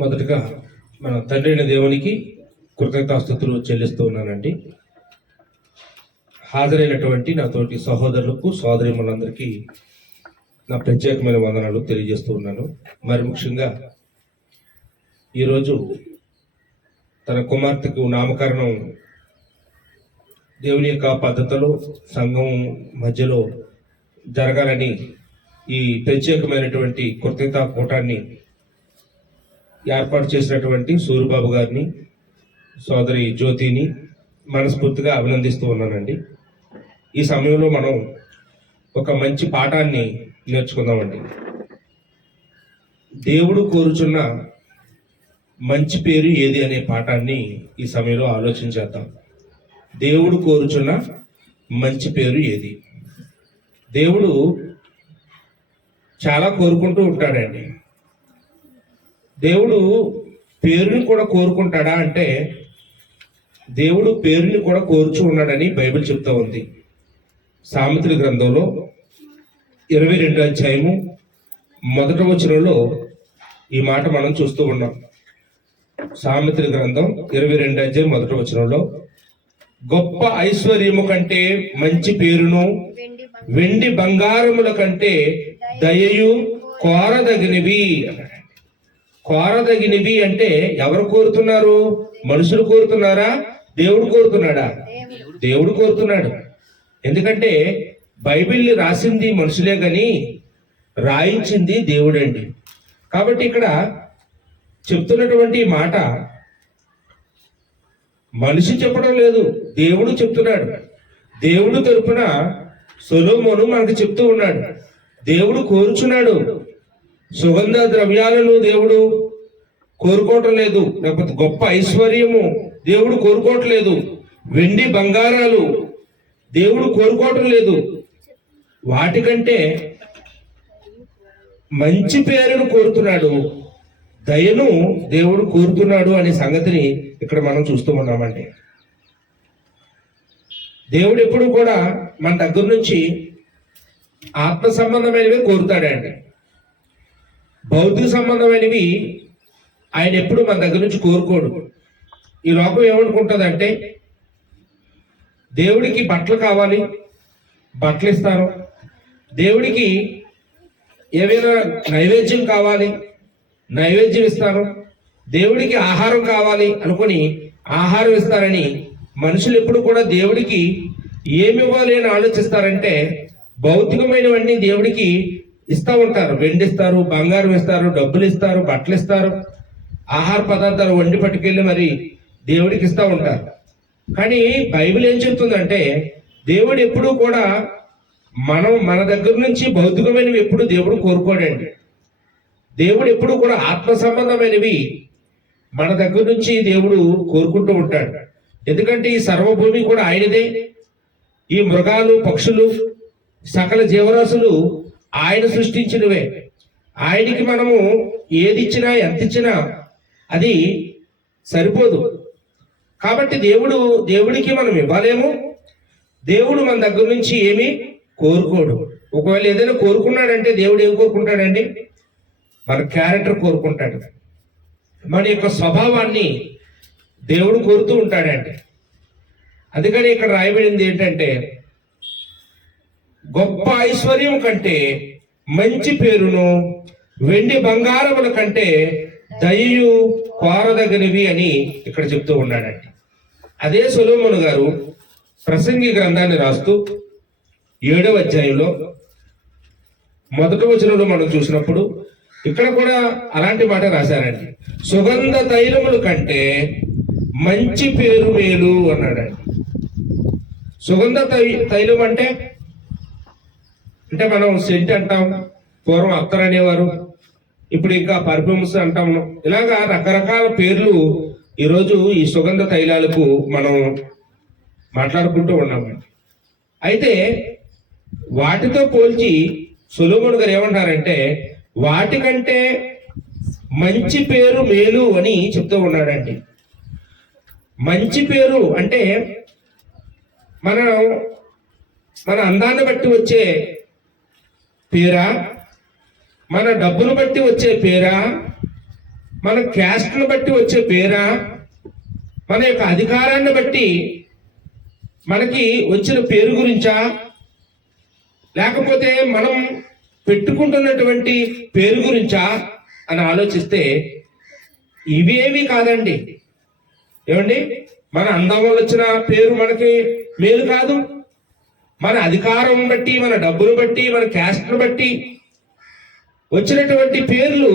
మొదటగా మన తండ్రి అయిన దేవునికి కృతజ్ఞతాస్తుతులు చెల్లిస్తూ ఉన్నానండి. హాజరైనటువంటి నా తోటి సహోదరులకు సోదరిమణులందరికీ నా ప్రత్యేకమైన వందనాలు తెలియజేస్తూ ఉన్నాను. మరి ముఖ్యంగా ఈరోజు తన కుమార్తెకు నామకరణం దేవుని యొక్క పద్ధతిలో సంఘం మధ్యలో జరగాలని ఈ ప్రత్యేకమైనటువంటి కృతజ్ఞతా కూటాన్ని ఏర్పాటు చేసినటువంటి సూరిబాబు గారిని, సోదరి జ్యోతిని మనస్ఫూర్తిగా అభినందిస్తూ ఉన్నానండి. ఈ సమయంలో మనం ఒక మంచి పాఠాన్ని నేర్చుకుందామండి. దేవుడు కోరుచున్న మంచి పేరు ఏది అనే పాఠాన్ని ఈ సమయంలో ఆలోచించేద్దాం. దేవుడు కోరుచున్న మంచి పేరు ఏది? దేవుడు చాలా కోరుకుంటూ ఉంటాడండి. దేవుడు పేరుని కూడా కోరుకుంటాడా అంటే, దేవుడు పేరుని కూడా కోరుచు ఉన్నాడని బైబిల్ చెప్తా ఉంది. సామెతల గ్రంథంలో 22వ అధ్యాయము 1వ వచనంలో ఈ మాట మనం చూస్తూ ఉన్నాం. సామెతల గ్రంథం 22వ అధ్యాయం 1వ వచనంలో, గొప్ప ఐశ్వర్యము కంటే మంచి పేరును, వెండి బంగారముల కంటే దయయు కోరదగినవి అన్నాడు. కోరదగినవి అంటే ఎవరు కోరుతున్నారు? మనుషులు కోరుతున్నారా? దేవుడు కోరుతున్నాడా? దేవుడు కోరుతున్నాడు. ఎందుకంటే బైబిల్ని రాసింది మనుషులే గాని రాయించింది దేవుడండి. కాబట్టి ఇక్కడ చెప్తున్నటువంటి మాట మనిషి చెప్పడం లేదు, దేవుడు చెప్తున్నాడు. దేవుడు తరపున సొలొమోను మనకు చెప్తూ ఉన్నాడు. దేవుడు కోరుచున్నాడు. సుగంధ ద్రవ్యాలను దేవుడు కోరుకోవటం లేదు, లేకపోతే గొప్ప ఐశ్వర్యము దేవుడు కోరుకోవటం లేదు, వెండి బంగారాలు దేవుడు కోరుకోవటం లేదు. వాటికంటే మంచి పేరును కోరుతున్నాడు, దయను దేవుడు కోరుతున్నాడు అనే సంగతిని ఇక్కడ మనం చూస్తూ ఉన్నామండి. దేవుడు ఎప్పుడు కూడా మన దగ్గర నుంచి ఆత్మ సంబంధమైనవి కోరుతాడండి. భౌతిక సంబంధమైనవి ఆయన ఎప్పుడు మన దగ్గర నుంచి కోరుకోడు. ఈ లోకం ఏమనుకుంటుందంటే, దేవుడికి బట్టలు కావాలి, బట్టలు ఇస్తాను. దేవుడికి ఏమైనా నైవేద్యం కావాలి, నైవేద్యం ఇస్తాను. దేవుడికి ఆహారం కావాలి అనుకొని ఆహారం ఇస్తారని మనుషులు ఎప్పుడు కూడా దేవుడికి ఏమి ఇవ్వాలి అని ఆలోచిస్తారంటే, భౌతికమైనవన్నీ దేవుడికి ఇస్తూ ఉంటారు. వెండి ఇస్తారు, బంగారం ఇస్తారు, డబ్బులు ఇస్తారు, బట్టలు ఇస్తారు, ఆహార పదార్థాలు వండి పట్టుకెళ్ళి మరి దేవుడికి ఇస్తూ ఉంటారు. కానీ బైబిల్ ఏం చెప్తుందంటే, దేవుడు ఎప్పుడూ కూడా మన దగ్గర నుంచి భౌతికమైనవి ఎప్పుడు దేవుడు కోరుకోడండి. దేవుడు ఎప్పుడు కూడా ఆత్మ సంబంధమైనవి మన దగ్గర నుంచి దేవుడు కోరుకుంటూ ఉంటాడు. ఎందుకంటే ఈ సర్వభూమి కూడా ఆయనదే. ఈ మృగాలు, పక్షులు, సకల జీవరాశులు ఆయన సృష్టించినవే. ఆయనకి మనము ఏది ఇచ్చినా ఎంత ఇచ్చినా అది సరిపోదు. కాబట్టి దేవుడికి మనం ఇవ్వలేము. దేవుడు మన దగ్గర నుంచి ఏమీ కోరుకోడు. ఒకవేళ ఏదైనా కోరుకున్నాడంటే దేవుడు ఏం కోరుకుంటాడండి? మన క్యారెక్టర్ కోరుకుంటాడు, మన యొక్క స్వభావాన్ని దేవుడు కోరుతూ ఉంటాడండి. అందుకని ఇక్కడ రాయబడింది ఏంటంటే, గొప్ప ఐశ్వర్యం కంటే మంచి పేరును, వెండి బంగారముల కంటే దయయు కోరదగినవి అని ఇక్కడ చెప్తూ ఉన్నాడండి. అదే సొలొమోను గారు ప్రసంగి గ్రంథాన్ని రాస్తూ 7వ అధ్యాయంలో 1వ వచనంలో మనం చూసినప్పుడు ఇక్కడ కూడా అలాంటి మాట రాశారండి. సుగంధ తైలముల కంటే మంచి పేరు మేలు అన్నాడండి. సుగంధ తైలం అంటే మనం సెంట్ అంటాం, పూర్వం అత్తర్ అనేవారు, ఇప్పుడు ఇంకా పర్ఫ్యూమ్స్ అంటాము. ఇలాగా రకరకాల పేర్లు ఈరోజు ఈ సుగంధ తైలాలకు మనం మాట్లాడుకుంటూ ఉన్నామండి. అయితే వాటితో పోల్చి సొలొమోను గారు ఏమంటారంటే, వాటికంటే మంచి పేరు మేలు అని చెప్తూ ఉన్నాడండి. మంచి పేరు అంటే మన అందాన్ని బట్టి వచ్చే పేరా, మన డబ్బును బట్టి వచ్చే పేరా, మన క్యాస్ట్ను బట్టి వచ్చే పేరా, మన యొక్క అధికారాన్ని బట్టి మనకి వచ్చిన పేరు గురించా, లేకపోతే మనం పెట్టుకుంటున్నటువంటి పేరు గురించా అని ఆలోచిస్తే ఇవేవి కాదండి. ఏమండి, మన అందం వల్ల వచ్చిన పేరు మనకి మేలు కాదు. మన అధికారం బట్టి, మన డబ్బును బట్టి, మన క్యాస్ట్ను బట్టి వచ్చినటువంటి పేర్లు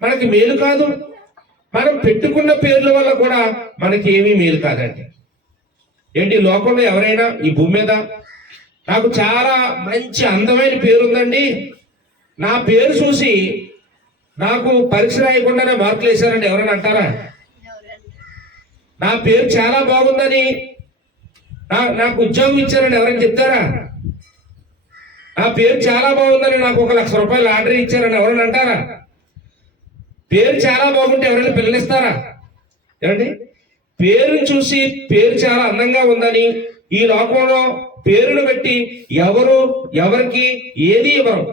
మనకి మేలు కాదు. మనం పెట్టుకున్న పేర్ల వల్ల కూడా మనకి ఏమీ మేలు కాదండి. ఏంటి, లోకంలో ఎవరైనా ఈ భూమి మీద నాకు చాలా మంచి అందమైన పేరు ఉందండి, నా పేరు చూసి నాకు పరీక్ష రాయకుండానే మార్కులు వేశారని ఎవరైనా అంటారా? నా పేరు చాలా బాగుందని నాకు ఉద్యోగం ఇచ్చారని ఎవరైనా చెప్తారా? నా పేరు చాలా బాగుందని నాకు 1 లక్ష రూపాయలు లాటరీ ఇచ్చారని ఎవరైనా అంటారా? పేరు చాలా బాగుంటే ఎవరైనా పిల్లనిస్తారా? ఏమండి, పేరుని చూసి పేరు చాలా అందంగా ఉందని ఈ లోకంలో పేరును బట్టి ఎవరికి ఏది ఇవ్వరు.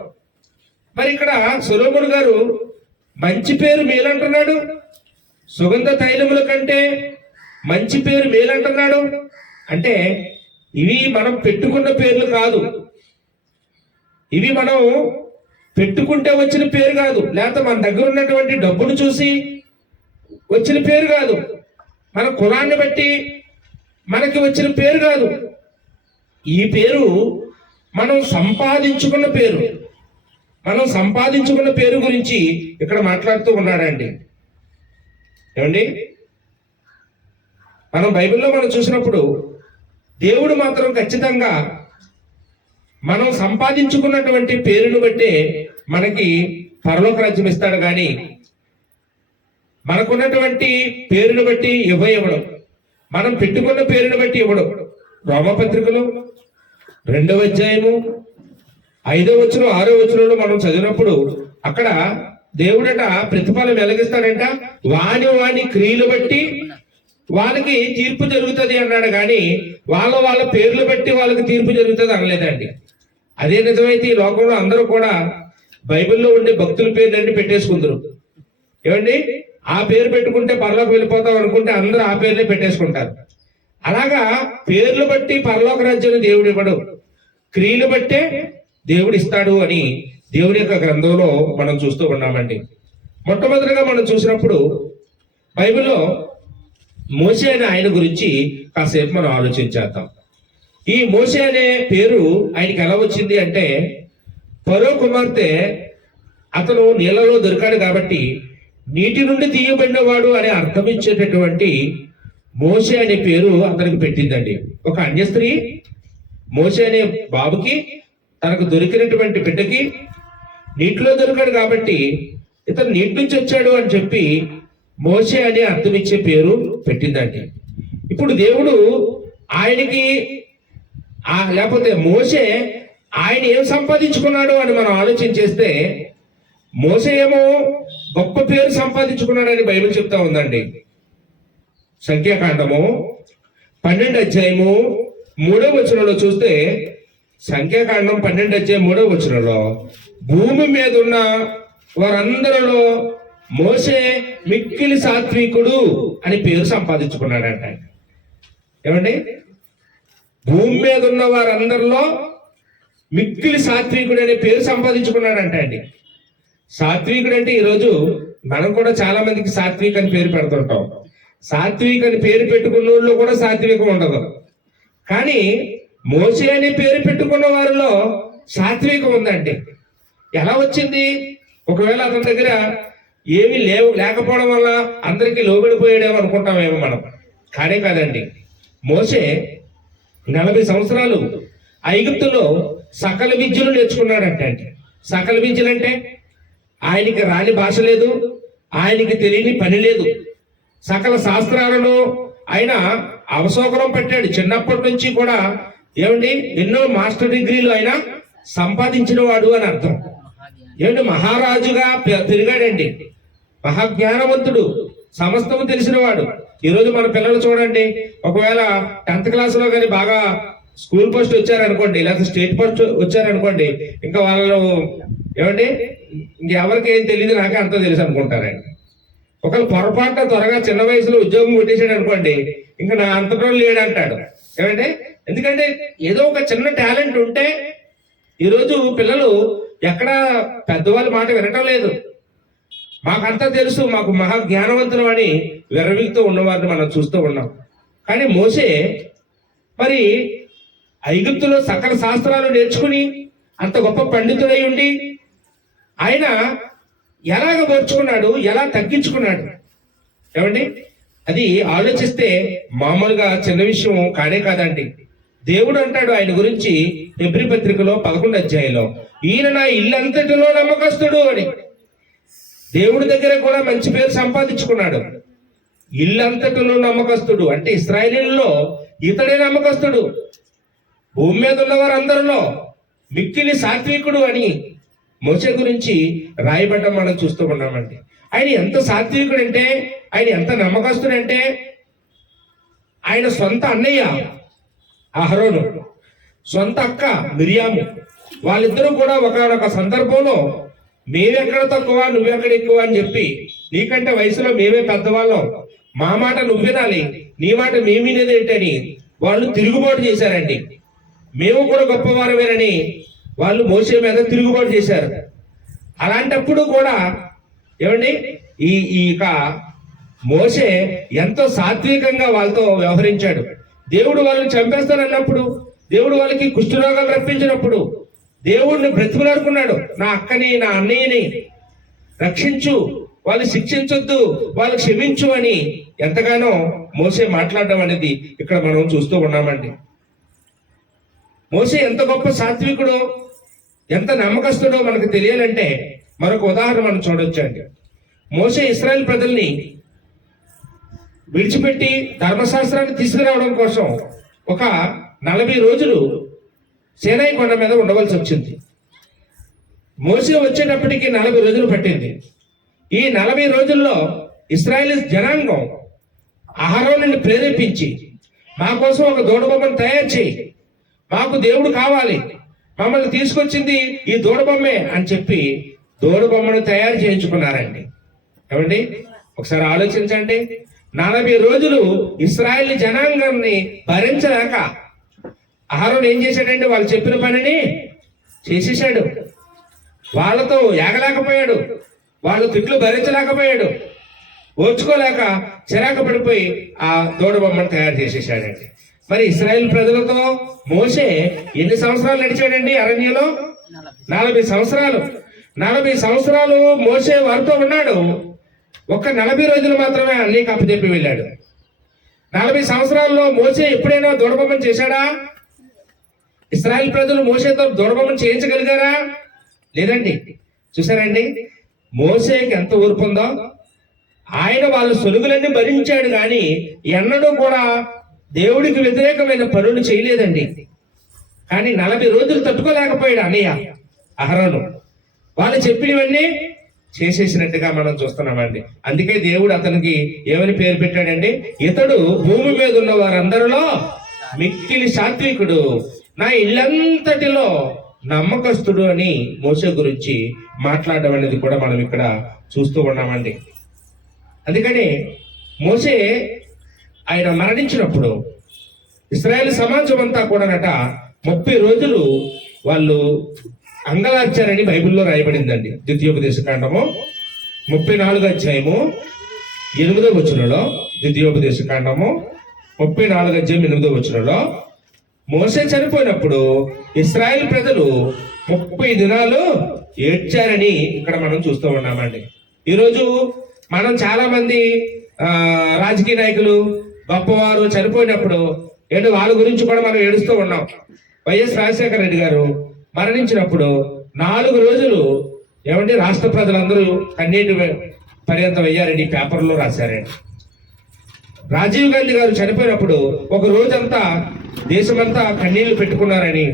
మరి ఇక్కడ సొలొమోను గారు మంచి పేరు మేలంటున్నాడు, సుగంధ తైలముల కంటే మంచి పేరు మేలంటున్నాడు. అంటే ఇవి మనం పెట్టుకున్న పేర్లు కాదు, ఇవి మనం పెట్టుకుంటే వచ్చిన పేరు కాదు, లేకపోతే మన దగ్గర ఉన్నటువంటి డబ్బును చూసి వచ్చిన పేరు కాదు, మన కులాన్ని బట్టి మనకి వచ్చిన పేరు కాదు. ఈ పేరు మనం సంపాదించుకున్న పేరు. మనం సంపాదించుకున్న పేరు గురించి ఇక్కడ మాట్లాడుతూ ఉన్నాడండి. ఏమండి, మనం బైబిల్లో మనం చూసినప్పుడు దేవుడు మాత్రం ఖచ్చితంగా మనం సంపాదించుకున్నటువంటి పేరును బట్టే మనకి పరలోక రాజ్యం ఇస్తాడు, కానీ మనకున్నటువంటి పేరును బట్టి ఇవ్వడం, మనం పెట్టుకున్న పేరును బట్టి ఇవ్వడం. రోమపత్రికలో 2వ అధ్యాయము 5వ వచనం 6వ వచనంలో మనం చదివినప్పుడు అక్కడ దేవుడట ప్రతిఫలం వెలగిస్తాడంట, వాని క్రియలు బట్టి వాళ్ళకి తీర్పు జరుగుతుంది అన్నాడు, కానీ వాళ్ళ పేర్లు బట్టి వాళ్ళకి తీర్పు జరుగుతుంది అనలేదండి. అదే నిజమైతే ఈ లోకంలో అందరూ కూడా బైబిల్లో ఉండే భక్తుల పేర్లన్నీ పెట్టేసుకుందరు. ఏమండి, ఆ పేరు పెట్టుకుంటే పరలోకి వెళ్ళిపోతాం అనుకుంటే అందరూ ఆ పేర్లే పెట్టేసుకుంటారు. అలాగా పేర్లు బట్టి పరలోక రాజ్యాన్ని దేవుడు ఇవ్వడు, క్రియలు బట్టే దేవుడు ఇస్తాడు అని దేవుని యొక్క గ్రంథంలో మనం చూస్తూ ఉన్నామండి. మొట్టమొదటిగా మనం చూసినప్పుడు బైబిల్లో మోషే అనే ఆయన గురించి కాసేపు మనం ఆలోచించేద్దాం. ఈ మోషే అనే పేరు ఆయనకి ఎలా వచ్చింది అంటే, ఫరో కుమార్తె అతను నీళ్లలో దొరికాడు కాబట్టి నీటి నుండి తీయబడినవాడు అనే అర్థం ఇచ్చేటటువంటి మోషే అనే పేరు అతనికి పెట్టిందండి. ఒక అన్య స్త్రీ మోషే అనే బాబుకి, తనకు దొరికినటువంటి బిడ్డకి నీటిలో దొరికాడు కాబట్టి ఇతను నీటి నుంచి వచ్చాడు అని చెప్పి మోషే అనే అర్థం ఇచ్చే పేరు పెట్టిందండి. ఇప్పుడు దేవుడు ఆయనకి లేకపోతే మోషే ఆయన ఏం సంపాదించుకున్నాడు అని మనం ఆలోచన చేస్తే, మోషే ఏమో గొప్ప పేరు సంపాదించుకున్నాడని బైబిల్ చెప్తా ఉందండి. సంఖ్యాకాండము 12వ అధ్యాయము 3వ వచనంలో చూస్తే, సంఖ్యాకాండం 12వ అధ్యాయం 3వ వచనంలో భూమి మీద ఉన్న వారందరిలో మోషే మిక్కిలి సాత్వికుడు అని పేరు సంపాదించుకున్నాడంట. ఏమండి, భూమి మీద ఉన్న వారందరిలో మిక్కిలి సాత్వికుడు అనే పేరు సంపాదించుకున్నాడంట అండి. సాత్వికుడు అంటే ఈరోజు మనం కూడా చాలా మందికి సాత్విక్ అని పేరు పెడుతుంటాం. సాత్విక్ అని పేరు పెట్టుకున్న వాళ్ళు కూడా సాత్వికం ఉండదు, కానీ మోషే అనే పేరు పెట్టుకున్న వారిలో సాత్వికం ఉందండి. ఎలా వచ్చింది? ఒకవేళ అతని దగ్గర ఏమీ లేకపోవడం వల్ల అందరికీ లోబడిపోయాడేమో అనుకుంటామేమో మనం, కానే కాదండి. మోషే 40 సంవత్సరాలు ఐగుప్తులో సకల విద్యలు నేర్చుకున్నాడంటే అండి. సకల విద్యలు అంటే ఆయనకి రాని భాష లేదు, ఆయనకి తెలియని పని లేదు. సకల శాస్త్రాలను ఆయన అవసోకరం పెట్టాడు. చిన్నప్పటి నుంచి కూడా ఏమండి ఎన్నో మాస్టర్ డిగ్రీలు ఆయన సంపాదించిన వాడు అని అర్థం. ఏమండి, మహారాజుగా పెరిగాడండి, మహాజ్ఞానవంతుడు, సమస్తము తెలిసిన వాడు. ఈరోజు మన పిల్లలు చూడండి, ఒకవేళ 10th క్లాస్లో కానీ బాగా స్కూల్ పోస్ట్ వచ్చారనుకోండి, లేకపోతే స్టేట్ పోస్ట్ వచ్చారనుకోండి, ఇంకా వాళ్ళు ఏమండి ఇంకెవరికి ఏం తెలియదు, నాకే అంతా తెలుసు అనుకుంటారండి. ఒకళ్ళు పొరపాటున త్వరగా చిన్న వయసులో ఉద్యోగం కొట్టేసాడు అనుకోండి, ఇంకా నా అంతటో లేడంటాడు. ఏమంటే ఎందుకంటే ఏదో ఒక చిన్న టాలెంట్ ఉంటే, ఈరోజు పిల్లలు ఎక్కడ పెద్దవాళ్ళ మాట వినటం లేదు. మాకంతా తెలుసు, మాకు మహా జ్ఞానవంతులు అని విర్రవీగుతూ ఉన్నవారిని మనం చూస్తూ ఉన్నాం. కానీ మోషే మరి ఐగుప్తులో సకల శాస్త్రాలు నేర్చుకుని అంత గొప్ప పండితుడై ఉండి ఆయన ఎలాగ మార్చుకున్నాడు, ఎలా తగ్గించుకున్నాడు? ఏమండి అది ఆలోచిస్తే మామూలుగా చిన్న విషయం కానే కాదండి. దేవుడు అంటాడు ఆయన గురించి హెబ్రీ పత్రికలో 11వ అధ్యాయంలో, ఈయన నా ఇల్లంతటిలో నమ్మకస్తుడు అని. దేవుడి దగ్గర కూడా మంచి పేరు సంపాదించుకున్నాడు. ఇల్లంతటిలో నమ్మకస్తుడు అంటే ఇశ్రాయేలీయుల్లో ఇతడే నమ్మకస్తుడు. భూమి మీద ఉన్న వారందరిలో మిక్కిలి సాత్వికుడు అని మోషే గురించి రాయబడ్డం మనం చూస్తూ ఉన్నామండి. ఆయన ఎంత సాత్వికుడు అంటే, ఆయన ఎంత నమ్మకస్తుడు అంటే, ఆయన సొంత అన్నయ్య అహరోను, సొంత అక్క మిరియాము, వాళ్ళిద్దరూ కూడా ఒకనొక సందర్భంలో మేమెక్కడ తక్కువ నువ్వెక్కడ ఎక్కువ అని చెప్పి, నీకంటే వయసులో మేమే పెద్దవాళ్ళం, మా మాట నువ్వు వినాలి, నీ మాట మేము వినేది ఏంటని వాళ్ళు తిరుగుబాటు చేశారండి. మేము కూడా గొప్పవారమేనని వాళ్ళు మోషే మీద తిరుగుబాటు చేశారు. అలాంటప్పుడు కూడా ఏమండి ఇక మోషే ఎంతో సాత్వికంగా వాళ్ళతో వ్యవహరించాడు. దేవుడు వాళ్ళని చంపేస్తానన్నప్పుడు, దేవుడు వాళ్ళకి కుష్ఠరోగాలు రప్పించినప్పుడు దేవుడిని బ్రతిమలాడుకున్నాడు, నా అక్కని నా అన్నయ్యని రక్షించు, వాళ్ళు శిక్షించొద్దు, వాళ్ళు క్షమించు అని ఎంతగానో మోషే మాట్లాడడం అనేది ఇక్కడ మనం చూస్తూ ఉన్నామండి. మోషే ఎంత గొప్ప సాత్వికుడో, ఎంత నమ్మకస్తుడో మనకు తెలియాలంటే మరొక ఉదాహరణ మనం చూడొచ్చండి. మోషే ఇశ్రాయేల్ ప్రజల్ని విడిచిపెట్టి ధర్మశాస్త్రాన్ని తీసుకురావడం కోసం ఒక 40 రోజులు సీనాయి కొండ మీద ఉండవలసి వచ్చింది. మోషే వచ్చేటప్పటికి 40 రోజులు పట్టింది. ఈ 40 రోజుల్లో ఇశ్రాయేల్ జనాంగం అహరోనుని ప్రేరేపించి, మా కోసం ఒక దూడబొమ్మను తయారు చేయి, మాకు దేవుడు కావాలి, మమ్మల్ని తీసుకొచ్చింది ఈ దూడబొమ్మే అని చెప్పి దూడబొమ్మను తయారు చేయించుకున్నారండి. ఏమండి ఒకసారి ఆలోచించండి, 40 రోజులు ఇశ్రాయేల్ జనాంగాన్ని భరించలేక అహరోను ఏం చేశాడండి, వాళ్ళు చెప్పిన పనిని చేసేసాడు. వాళ్ళతో ఏగలేకపోయాడు, వాళ్ళు తిట్లు భరించలేకపోయాడు, ఓర్చుకోలేక చిరాకు పడిపోయి ఆ దూడబొమ్మను తయారు చేసేసాడండి. మరి ఇశ్రాయేల్ ప్రజలతో మోషే ఎన్ని సంవత్సరాలు నడిచాడండి అరణ్యంలో? 40 సంవత్సరాలు. 40 సంవత్సరాలు మోషే వారితో ఉన్నాడు. ఒక్క 40 రోజులు మాత్రమే అన్నీ కప్పచెప్పి వెళ్ళాడు. 40 సంవత్సరాల్లో మోషే ఎప్పుడైనా దూడబొమ్మను చేశాడా? ఇశ్రాయేల్ ప్రజలు మోషేతో దూడబొమ్మను చేయించగలిగారా? లేదండి. చూసారండి మోషేకి ఎంత ఓర్పు ఉందో. ఆయన వాళ్ళ సొలుగులన్నీ భరించాడు, కానీ ఎన్నడూ కూడా దేవుడికి వ్యతిరేకమైన పనులు చేయలేదండి. కానీ 40 రోజులు తట్టుకోలేకపోయాడు అన్నయ్య అహరోను. వాళ్ళు చెప్పినవన్నీ చేసేసినట్టుగా మనం చూస్తున్నామండి. అందుకే దేవుడు అతనికి ఏమని పేరు పెట్టాడండి, ఇతడు భూమి మీద ఉన్న వారందరిలో మిక్కిలి సాత్వికుడు, నా ఇల్లంతటిలో నమ్మకస్తుడు అని మోషే గురించి మాట్లాడడం అనేది కూడా మనం ఇక్కడ చూస్తూ ఉన్నామండి. అందుకని మోషే ఆయన మరణించినప్పుడు ఇశ్రాయేల్ సమాజం అంతా కూడానట 30 రోజులు వాళ్ళు అంగలార్చారని బైబిల్లో రాయబడిందండి. ద్వితీయోపదేశకాండము 34వ అధ్యాయము 8వ వచనంలో, ద్వితీయోపదేశకాండము 34వ అధ్యాయం 8వ వచనంలో, మోషే చనిపోయినప్పుడు ఇశ్రాయేల్ ప్రజలు 30 దినాలు ఏడ్చారని ఇక్కడ మనం చూస్తూ ఉన్నామండి. ఈరోజు మనం చాలా మంది రాజకీయ నాయకులు గొప్పవారు చనిపోయినప్పుడు ఏంటో వాళ్ళ గురించి కూడా మనం ఏడుస్తూ ఉన్నాం. వైఎస్ రాజశేఖర రెడ్డి గారు మరణించినప్పుడు 4 రోజులు ఏమంటే రాష్ట్ర ప్రజలందరూ కన్నీటి పర్యంతం అయ్యారని పేపర్లో రాశారండి. రాజీవ్ గాంధీ గారు చనిపోయినప్పుడు ఒక రోజంతా దేశమంతా కన్నీళ్లు పెట్టుకున్నారని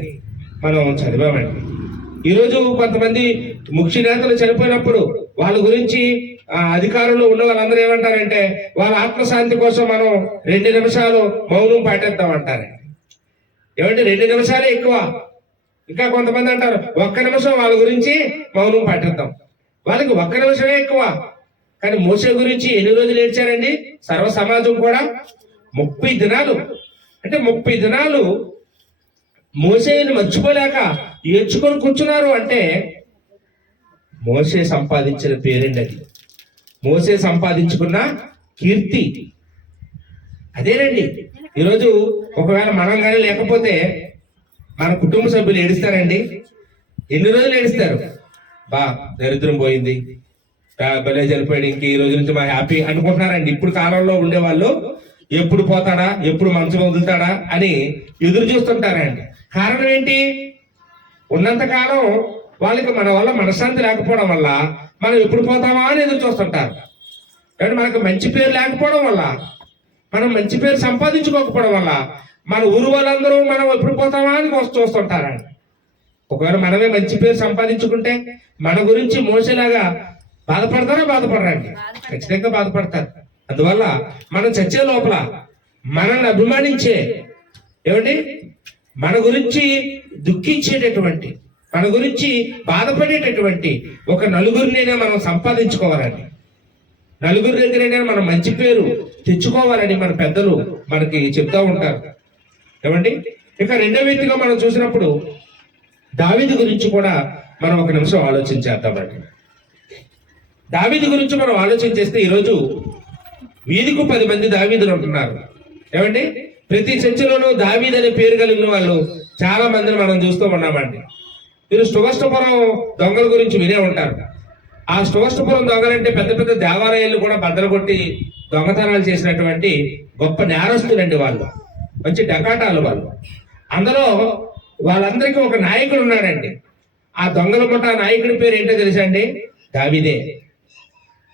మనం చదివామండి. ఈరోజు కొంతమంది ముఖ్య నేతలు చనిపోయినప్పుడు వాళ్ళ గురించి అధికారంలో ఉన్న వాళ్ళందరూ ఏమంటారంటే, వాళ్ళ ఆత్మశాంతి కోసం మనం 2 నిమిషాలు మౌనం పాటిద్దాం అంటారండి. ఏమంటే 2 నిమిషాలే ఎక్కువ. ఇంకా కొంతమంది అంటారు 1 నిమిషం వాళ్ళ గురించి మౌనం పాటిద్దాం. వాళ్ళకి 1 నిమిషమే ఎక్కువ. కానీ మోషే గురించి ఎన్ని రోజులు ఏడ్చారండి సర్వ సమాజం కూడా? 30 దినాలు. అంటే 30 దినాలు మోషేని మర్చిపోలేక ఏడ్చుకొని కూర్చున్నారు. అంటే మోషే సంపాదించిన పేరండి అది, మోషే సంపాదించుకున్న కీర్తి అదేనండి. ఈరోజు ఒకవేళ మనం కానీ లేకపోతే మన కుటుంబ సభ్యులు ఏడుస్తారండి. ఎన్ని రోజులు ఏడుస్తారు? బా దరిద్రం పోయింది, భలే చనిపోయాడు, ఇంక ఈ రోజు నుంచి మా హ్యాపీ అనుకుంటున్నారండి. ఇప్పుడు కాలంలో ఉండేవాళ్ళు ఎప్పుడు పోతాడా, ఎప్పుడు మంచం వదులుతాడా అని ఎదురు చూస్తుంటారండి. కారణం ఏంటి? ఉన్నంత కాలం వాళ్ళకి మన వల్ల మనశ్శాంతి లేకపోవడం వల్ల మనం ఎప్పుడు పోతామా అని ఎదురు చూస్తుంటారు. కానీ మనకు మంచి పేరు లేకపోవడం వల్ల, మనం మంచి పేరు సంపాదించుకోకపోవడం వల్ల మన ఊరు వాళ్ళందరూ మనం ఎప్పుడు పోతామా అని చూస్తుంటారండి. ఒకవేళ మనమే మంచి పేరు సంపాదించుకుంటే మన గురించి మోసేలాగా బాధపడతారా? బాధపడరండి, ఖచ్చితంగా బాధపడతారు. అందువల్ల మనం చచ్చే లోపల మనల్ని అభిమానించే ఏమండి మన గురించి దుఃఖించేటటువంటి, మన గురించి బాధపడేటటువంటి ఒక నలుగురినైనా మనం సంపాదించుకోవాలండి. నలుగురి దగ్గరైనా మనం మంచి పేరు తెచ్చుకోవాలని మన పెద్దలు మనకి చెప్తా ఉంటారు. ఏమండి ఇక రెండో వ్యక్తిగా మనం చూసినప్పుడు దావీదు గురించి కూడా మనం ఒక నిమిషం ఆలోచించేద్దామండి. దావీదు గురించి మనం ఆలోచన చేస్తే ఈరోజు వీధికి 10 మంది దావీదులు ఉంటున్నారు. ఏమండి ప్రతి చర్చిలోనూ దావీదు అనే పేరు కలిగిన వాళ్ళు చాలా మందిని మనం చూస్తూ ఉన్నామండి. మీరు స్టువస్టపురం దొంగల గురించి వినే ఉంటారు. ఆ స్టువస్టపురం దొంగలంటే పెద్ద పెద్ద దేవాలయాలు కూడా బద్దలు కొట్టి దొంగతనాలు చేసినటువంటి గొప్ప నేరస్తులండి వాళ్ళు, మంచి డకాటాలు వాళ్ళు. అందులో వాళ్ళందరికీ ఒక నాయకుడు ఉన్నాడండి. ఆ దొంగల ముఠ నాయకుడి పేరు ఏంటో తెలుసా అండి?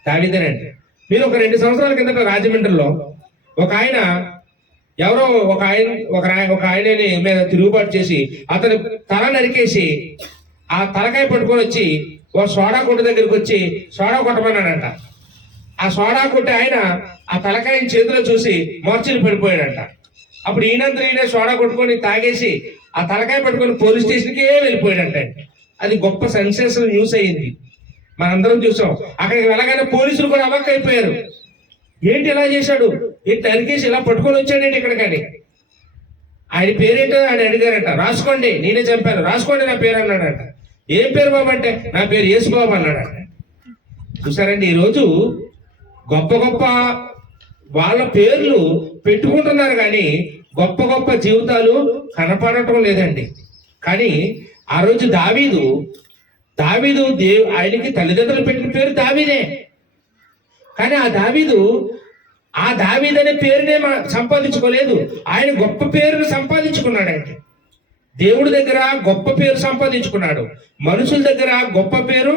దావీదేనండి. మీరు ఒక 2 సంవత్సరాల కిందట రాజమండ్రిలో ఒక ఆయన ఎవరో ఒక ఆయనని మీద తిరుగుబాటు చేసి అతని తల నరికేసి ఆ తలకాయ పట్టుకొని వచ్చి ఓ సోడా కొట్టు దగ్గరికి వచ్చి సోడా కొట్టమన్నాడంట. ఆ సోడా కొట్టి ఆయన ఆ తలకాయని చేతిలో చూసి మోర్చిని పడిపోయాడంట. అప్పుడు ఈయన సోడా కొట్టుకొని తాగేసి ఆ తలకాయ పట్టుకొని పోలీస్ స్టేషన్కే వెళ్ళిపోయాడంట. అది గొప్ప సెన్సేషనల్ న్యూస్ అయ్యింది, మనందరం చూసాం. అక్కడికి వెళ్ళగానే పోలీసులు కూడా అవాక్ అయిపోయారు. ఏంటి ఇలా చేశాడు, ఏంటి నరికేసి ఇలా పట్టుకొని వచ్చాడండి ఇక్కడ. కానీ ఆయన పేరేంటో ఆయన అడిగారంట. రాసుకోండి, నేనే చంపాను, రాసుకోండి నా పేరు అన్నాడంట. ఏం పేరు బాబు అంటే నా పేరు యేసుబాబు అన్నాడంట. చూసారండి ఈరోజు గొప్ప గొప్ప వాళ్ళ పేర్లు పెట్టుకుంటున్నారు కానీ గొప్ప గొప్ప జీవితాలు కనపడటం లేదండి. కానీ ఆ రోజు దావీదు ఆయనకి తల్లిదండ్రులు పెట్టిన పేరు దావీదే. కానీ ఆ దావీదు అనే పేరునే సంపాదించుకోలేదు, ఆయన గొప్ప పేరును సంపాదించుకున్నాడండి. దేవుడి దగ్గర గొప్ప పేరు సంపాదించుకున్నాడు, మనుషుల దగ్గర గొప్ప పేరు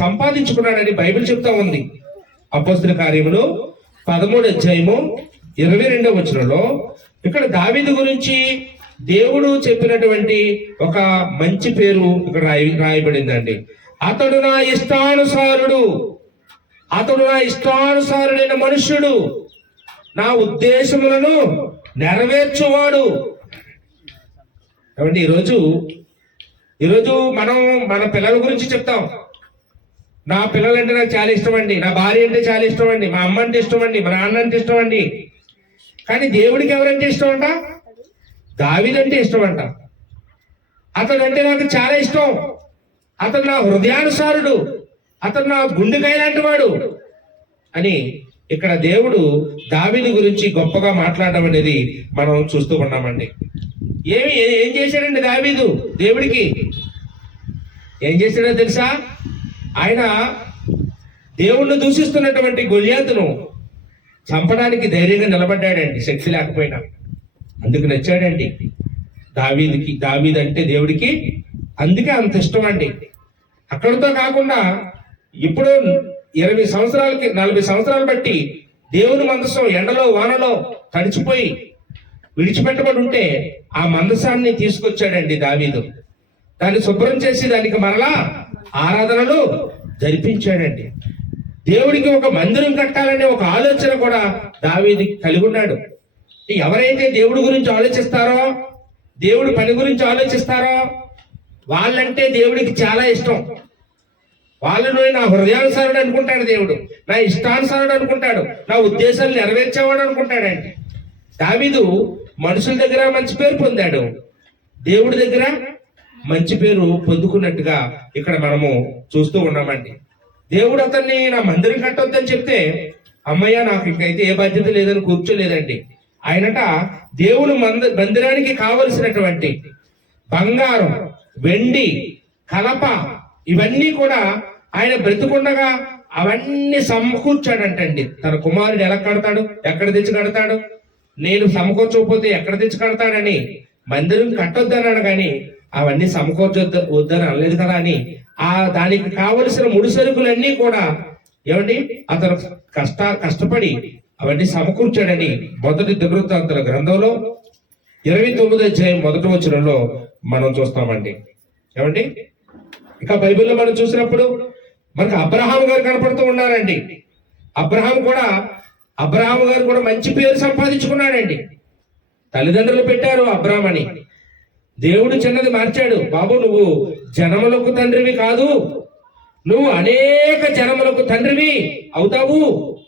సంపాదించుకున్నాడని బైబిల్ చెప్తా ఉంది. అపోస్తల కార్యములు 13:22 ఇక్కడ దావీదు గురించి దేవుడు చెప్పినటువంటి ఒక మంచి పేరు ఇక్కడ రాయబడిందండి. అతడు నా ఇష్టానుసారుడైన మనుష్యుడు, నా ఉద్దేశములను నెరవేర్చువాడు. కాబట్టి ఈరోజు మనం మన పిల్లల గురించి చెప్తాం. నా పిల్లలంటే నాకు చాలా ఇష్టం అండి, నా భార్య అంటే చాలా ఇష్టం అండి, మా అమ్మ అంటే ఇష్టం అండి, మా నాన్న అంటే ఇష్టం అండి. కానీ దేవుడికి ఎవరంటే ఇష్టం అంట? దావీదంటే ఇష్టం అంట. అతడు అంటే నాకు చాలా ఇష్టం, అతడు నా హృదయానుసారుడు, అతడు నా గుండెకాయ లాంటి వాడు అని ఇక్కడ దేవుడు దావీదు గురించి గొప్పగా మాట్లాడడం అనేది మనం చూస్తూ ఉన్నామండి. ఏం చేశాడండి దావీదు దేవుడికి? ఏం చేశాడో తెలుసా? ఆయన దేవుణ్ణి దూషిస్తున్నటువంటి గొలియాతును చంపడానికి ధైర్యంగా నిలబడ్డాడండి, శక్తి లేకపోయినా. అందుకు నచ్చాడండి దావీదంటే దేవుడికి, అందుకే అంత ఇష్టం అండి. అక్కడితో కాకుండా ఇప్పుడు 40 సంవత్సరాలు బట్టి దేవుని మందసం ఎండలో వానలో తడిచిపోయి విడిచిపెట్టబడి ఉంటే ఆ మందసాన్ని తీసుకొచ్చాడండి దావీదు. దాన్ని శుభ్రం చేసి దానికి మరలా ఆరాధనలు జరిపించాడండి. దేవుడికి ఒక మందిరం కట్టాలనే ఒక ఆలోచన కూడా దావీదు కలిగి ఉన్నాడు. ఎవరైతే దేవుడి గురించి ఆలోచిస్తారో, దేవుడి పని గురించి ఆలోచిస్తారో వాళ్ళంటే దేవుడికి చాలా ఇష్టం. వాళ్ళను నా హృదయానుసారుడు అనుకుంటాడు దేవుడు, నా ఇష్టానుసారుడు అనుకుంటాడు, నా ఉద్దేశాలు నెరవేర్చేవాడు అనుకుంటాడండి. దావీదు మనుషుల దగ్గర మంచి పేరు పొందాడు, దేవుడి దగ్గర మంచి పేరు పొందుకున్నట్టుగా ఇక్కడ మనము చూస్తూ ఉన్నామండి. దేవుడు అతన్ని నా మందిరం కట్టొద్దని చెప్తే అమ్మయ్య నాకు ఇంకైతే ఏ బాధ్యత లేదని కూర్చోలేదండి. ఆయనట దేవుడు మందిరానికి కావలసినటువంటి బంగారం, వెండి, కలప ఇవన్నీ కూడా ఆయన బ్రతికుండగా అవన్నీ సమకూర్చాడంటండి. తన కుమారుడు ఎలా కడతాడు, ఎక్కడ తెచ్చి కడతాడు, నేను సమకూర్చకపోతే ఎక్కడ తెచ్చి కడతాడని మందిరం కట్టొద్దన్నాడు, కానీ అవన్నీ వద్దని అనలేదు కదా అని దానికి కావలసిన ముడి సరుకులన్నీ కూడా ఏమండి అతను కష్టపడి అవన్నీ సమకూర్చాడని మొదటి దినవృత్తాంతాల గ్రంథంలో 29వ అధ్యాయం 1వ వచనంలో మనం చూస్తామండి. ఏమండి ఇక బైబిల్లో మనం చూసినప్పుడు మనకు అబ్రహాము గారు కనపడుతూ ఉన్నారండి. అబ్రహాము గారు కూడా మంచి పేరు సంపాదించుకున్నాడండి. తల్లిదండ్రులు పెట్టారు అబ్రహాం అని, దేవుడు చిన్నది మార్చాడు. బాబు నువ్వు జనములకు తండ్రివి కాదు, నువ్వు అనేక జనములకు తండ్రివి అవుతావు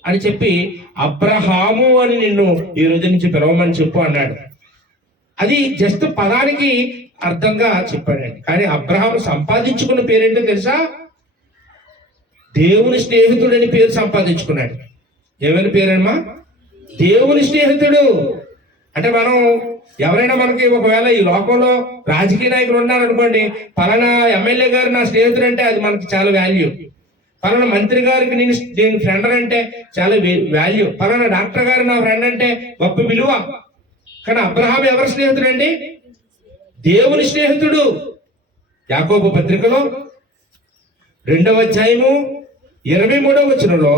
అని చెప్పి అబ్రహాము అని నిన్ను ఈ రోజు నుంచి పిలవమని చెప్పు అన్నాడు. అది జస్ట్ పదానికి అర్థంగా చెప్పాడండి. కానీ అబ్రహాము సంపాదించుకున్న పేరేంటో తెలుసా? దేవుని స్నేహితుడని పేరు సంపాదించుకున్నాడు. ఏమైనా పేరమ్మా? దేవుని స్నేహితుడు. అంటే మనం ఎవరైనా మనకి ఒకవేళ ఈ లోకంలో రాజకీయ నాయకులు ఉన్నారనుకోండి, పలానా ఎమ్మెల్యే గారు నా స్నేహితుడు అంటే అది మనకి చాలా వాల్యూ. పలానా మంత్రి గారికి నేను ఫ్రెండ్ అంటే చాలా వాల్యూ. పలానా డాక్టర్ గారు నా ఫ్రెండ్ అంటే గొప్ప విలువ. కానీ అబ్రహాం ఎవరి స్నేహితుడు అండి? దేవుని స్నేహితుడు. యాకోబు పత్రికలో 2వ అధ్యాయము 23వ వచనంలో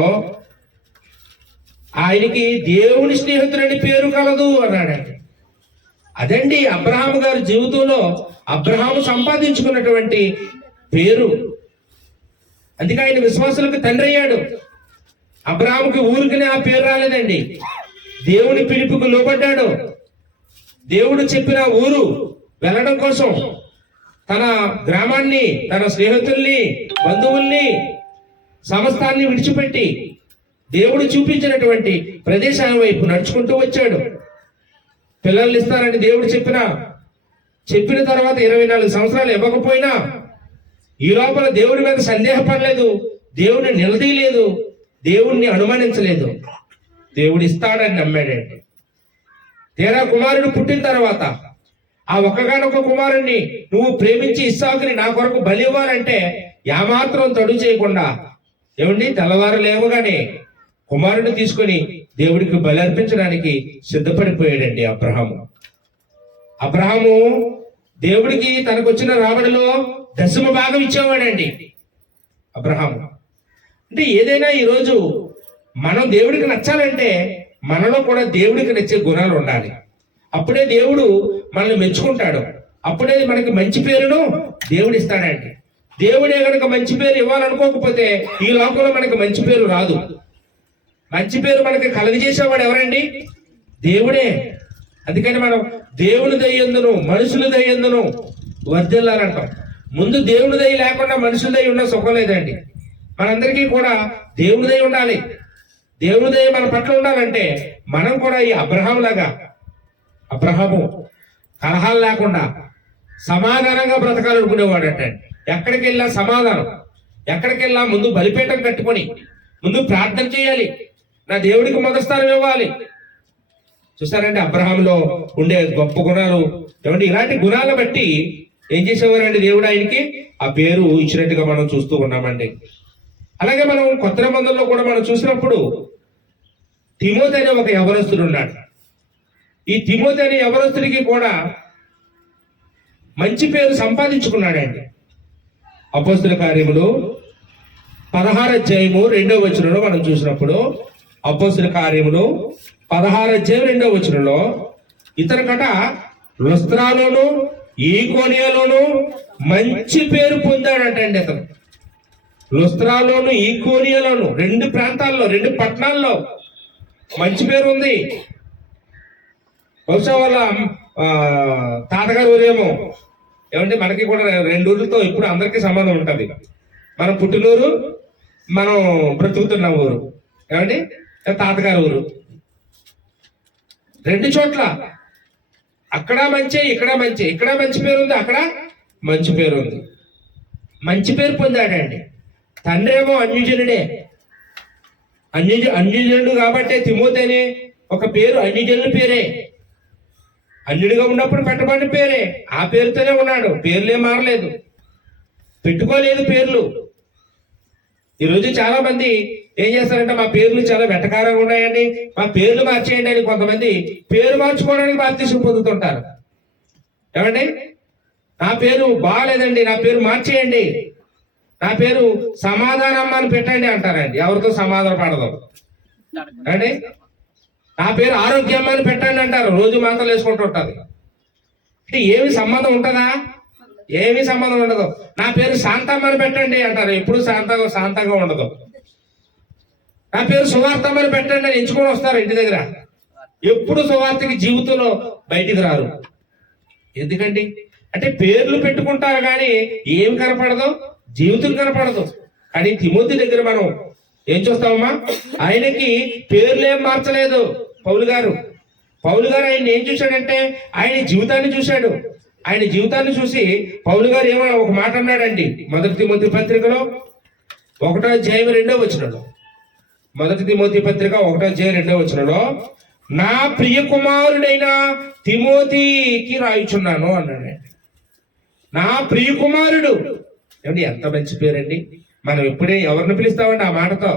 ఆయనకి దేవుని స్నేహితుడని పేరు కలదు అన్నాడండి. అదండి అబ్రహాము గారి జీవితంలో అబ్రహాము సంపాదించుకున్నటువంటి పేరు. అందుకే ఆయన విశ్వాసులకు తండ్రి అయ్యాడు. అబ్రహాముకి ఊరికనే ఆ పేరు రాలేదండి, దేవుని పిలుపుకు లోబడ్డాడు. దేవుడు చెప్పిన ఊరు వెళ్ళడం కోసం తన గ్రామాన్ని, తన స్నేహితుల్ని, బంధువుల్ని, సమస్తాన్ని విడిచిపెట్టి దేవుడు చూపించినటువంటి ప్రదేశాల వైపు నడుచుకుంటూ వచ్చాడు. పిల్లల్ని ఇస్తారని దేవుడు చెప్పిన తర్వాత 24 సంవత్సరాలు ఇవ్వకపోయినా ఈ లోపల దేవుడి మీద సందేహపడలేదు, దేవుడిని నిలదీయలేదు, దేవుణ్ణి అనుమానించలేదు. దేవుడు ఇస్తాడని నమ్మాడండి. తీరా కుమారుడు పుట్టిన తర్వాత ఆ ఒక్కగానొక్క కుమారుణ్ణి నువ్వు ప్రేమించి ఇస్సాకుని నా కొరకు బలి ఇవ్వాలంటే ఏమాత్రం తడు చేయకుండా ఏమండి తెల్లవారు లేవగానే కుమారుడిని తీసుకొని దేవుడికి బలి అర్పించడానికి సిద్ధపడిపోయాడండి అబ్రహాము దేవుడికి తనకు వచ్చిన రాబడిలో 10వ భాగం ఇచ్చేవాడండి అబ్రహాము. అంటే ఏదైనా ఈరోజు మనం దేవుడికి నచ్చాలంటే మనలో కూడా దేవుడికి నచ్చే గుణాలు ఉండాలి. అప్పుడే దేవుడు మనల్ని మెచ్చుకుంటాడు, అప్పుడే మనకి మంచి పేరును దేవుడు ఇస్తాడండి. దేవుడే కనుక మంచి పేరు ఇవ్వాలనుకోకపోతే ఈ లోకంలో మనకి మంచి పేరు రాదు. మంచి పేరు మనకి కలుగజేసేవాడు ఎవరండి? దేవుడే. అందుకని మనం దేవుని దయ్యందును మనుషుల దయ్యందును వర్ధిల్లాలంటాం. ముందు దేవుని దయ లేకుండా మనుషుల దయ ఉన్న సుఖం లేదండి. మనందరికీ కూడా దేవుని దయ ఉండాలి. దేవుని దయ మన పట్ల ఉండాలంటే మనం కూడా ఈ అబ్రహాము కలహాలు లేకుండా సమాధానంగా బ్రతకాలనుకునేవాడు అంటే ఎక్కడికి వెళ్ళా సమాధానం, ఎక్కడికి వెళ్ళా ముందు బలిపీఠం కట్టుకొని ముందు ప్రార్థన చేయాలి, నా దేవుడికి మొదటి స్థానం ఇవ్వాలి. చూసారండి అబ్రహాంలో ఉండే గొప్ప గుణాలు ఏమంటే ఇలాంటి గుణాలను బట్టి ఏం చేసేవారండి దేవుడు ఆయనకి ఆ పేరు ఇచ్చినట్టుగా మనం చూస్తూ ఉన్నామండి. అలాగే మనం కొత్త నిబంధనలో కూడా మనం చూసినప్పుడు తిమోతి అనే ఒక యవనస్తుడు ఉన్నాడు. ఈ తిమోతి అనే యవనస్తుడికి కూడా మంచి పేరు సంపాదించుకున్నాడండి. అపోస్తుల కార్యములు 16వ అధ్యాయము 2వ వచనంలో మనం చూసినప్పుడు అపోస్తుల కార్యములు 16వ అధ్యాయం 2వ వచనంలో ఇతని కట లుస్త్రాలోను ఈకోనియాలోను మంచి పేరు పొందాడంటండి. అతను లుస్త్రాలోను ఈకోనియాలోను 2 ప్రాంతాల్లో 2 పట్టణాల్లో మంచి పేరు ఉంది. బహుశా వాళ్ళ తాతగారు ఊరేమో ఏమంటే మనకి కూడా 2 ఊర్లతో ఇప్పుడు అందరికీ సంబంధం ఉంటుంది. మనం పుట్టినూరు, మనం బ్రతుకుతున్న ఊరు ఏమండి, తాతగారి ఊరు. రెండు చోట్ల అక్కడ మంచి, ఇక్కడ మంచి. ఇక్కడ మంచి పేరు ఉంది, అక్కడ మంచి పేరు ఉంది. మంచి పేరు పొందాడండి. తండ్రి ఏమో అన్యజనుడే, అన్యజనుడు కాబట్టే తిమోతి అనే ఒక పేరు అన్యజనుల పేరే. అన్యుడిగా ఉన్నప్పుడు పెట్టబడిన పేరే, ఆ పేరుతోనే ఉన్నాడు. పేర్లే మారలేదు, పెట్టుకోలేదు పేర్లు. ఈరోజు చాలా మంది ఏం చేస్తారంటే మా పేర్లు చాలా వెటకారంగా ఉన్నాయండి, మా పేర్లు మార్చేయండి అని కొంతమంది పేరు మార్చుకోవడానికి బాప్తీసం పొందుతుంటారు. ఏమండి, నా పేరు బాగాలేదండి, నా పేరు మార్చేయండి, నా పేరు సమాధానమ్మ అని పెట్టండి అంటారండి. ఎవరితో సమాధానం పడదు అండి. నా పేరు ఆరోగ్యమ్మ అని పెట్టండి అంటారు, రోజు మాటలు వేసుకుంటుంటారు. అంటే ఏమి సంబంధం ఉంటుందా? ఏమీ సంబంధం ఉండదు. నా పేరు శాంతమ్మ అని పెట్టండి అంటారు, ఎప్పుడు శాంతంగా ఉండదు. నా పేరు సువార్తమ్మ అని పెట్టండి అని ఎంచుకొని వస్తారు ఇంటి దగ్గర, ఎప్పుడు సువార్తకి జీవితంలో బయటికి రారు. ఎందుకండి అంటే పేర్లు పెట్టుకుంటారు కానీ ఏం కనపడదు, జీవితం కనపడదు. కానీ తిమోతి దగ్గర మనం ఏం చూస్తామమ్మా, ఆయనకి పేర్లు ఏం మార్చలేదు పౌలు గారు. ఆయన ఏం చూశాడంటే ఆయన జీవితాన్ని చూశాడు. ఆయన జీవితాన్ని చూసి పౌలు గారు ఏమో ఒక మాట అన్నాడండి. 1 తిమోతి పత్రికలో 1వ అధ్యాయం 2వ వచనంలో, 1 తిమోతి పత్రిక 1వ అధ్యాయం 2వ వచనంలో, నా ప్రియ కుమారుడైన తిమోతికి రాయుచున్నాను అన్నాడండి. నా ప్రియ కుమారుడు ఏమండి, ఎంత మంచి పేరండి. మనం ఎప్పుడే ఎవరిని పిలుస్తామండి ఆ మాటతో?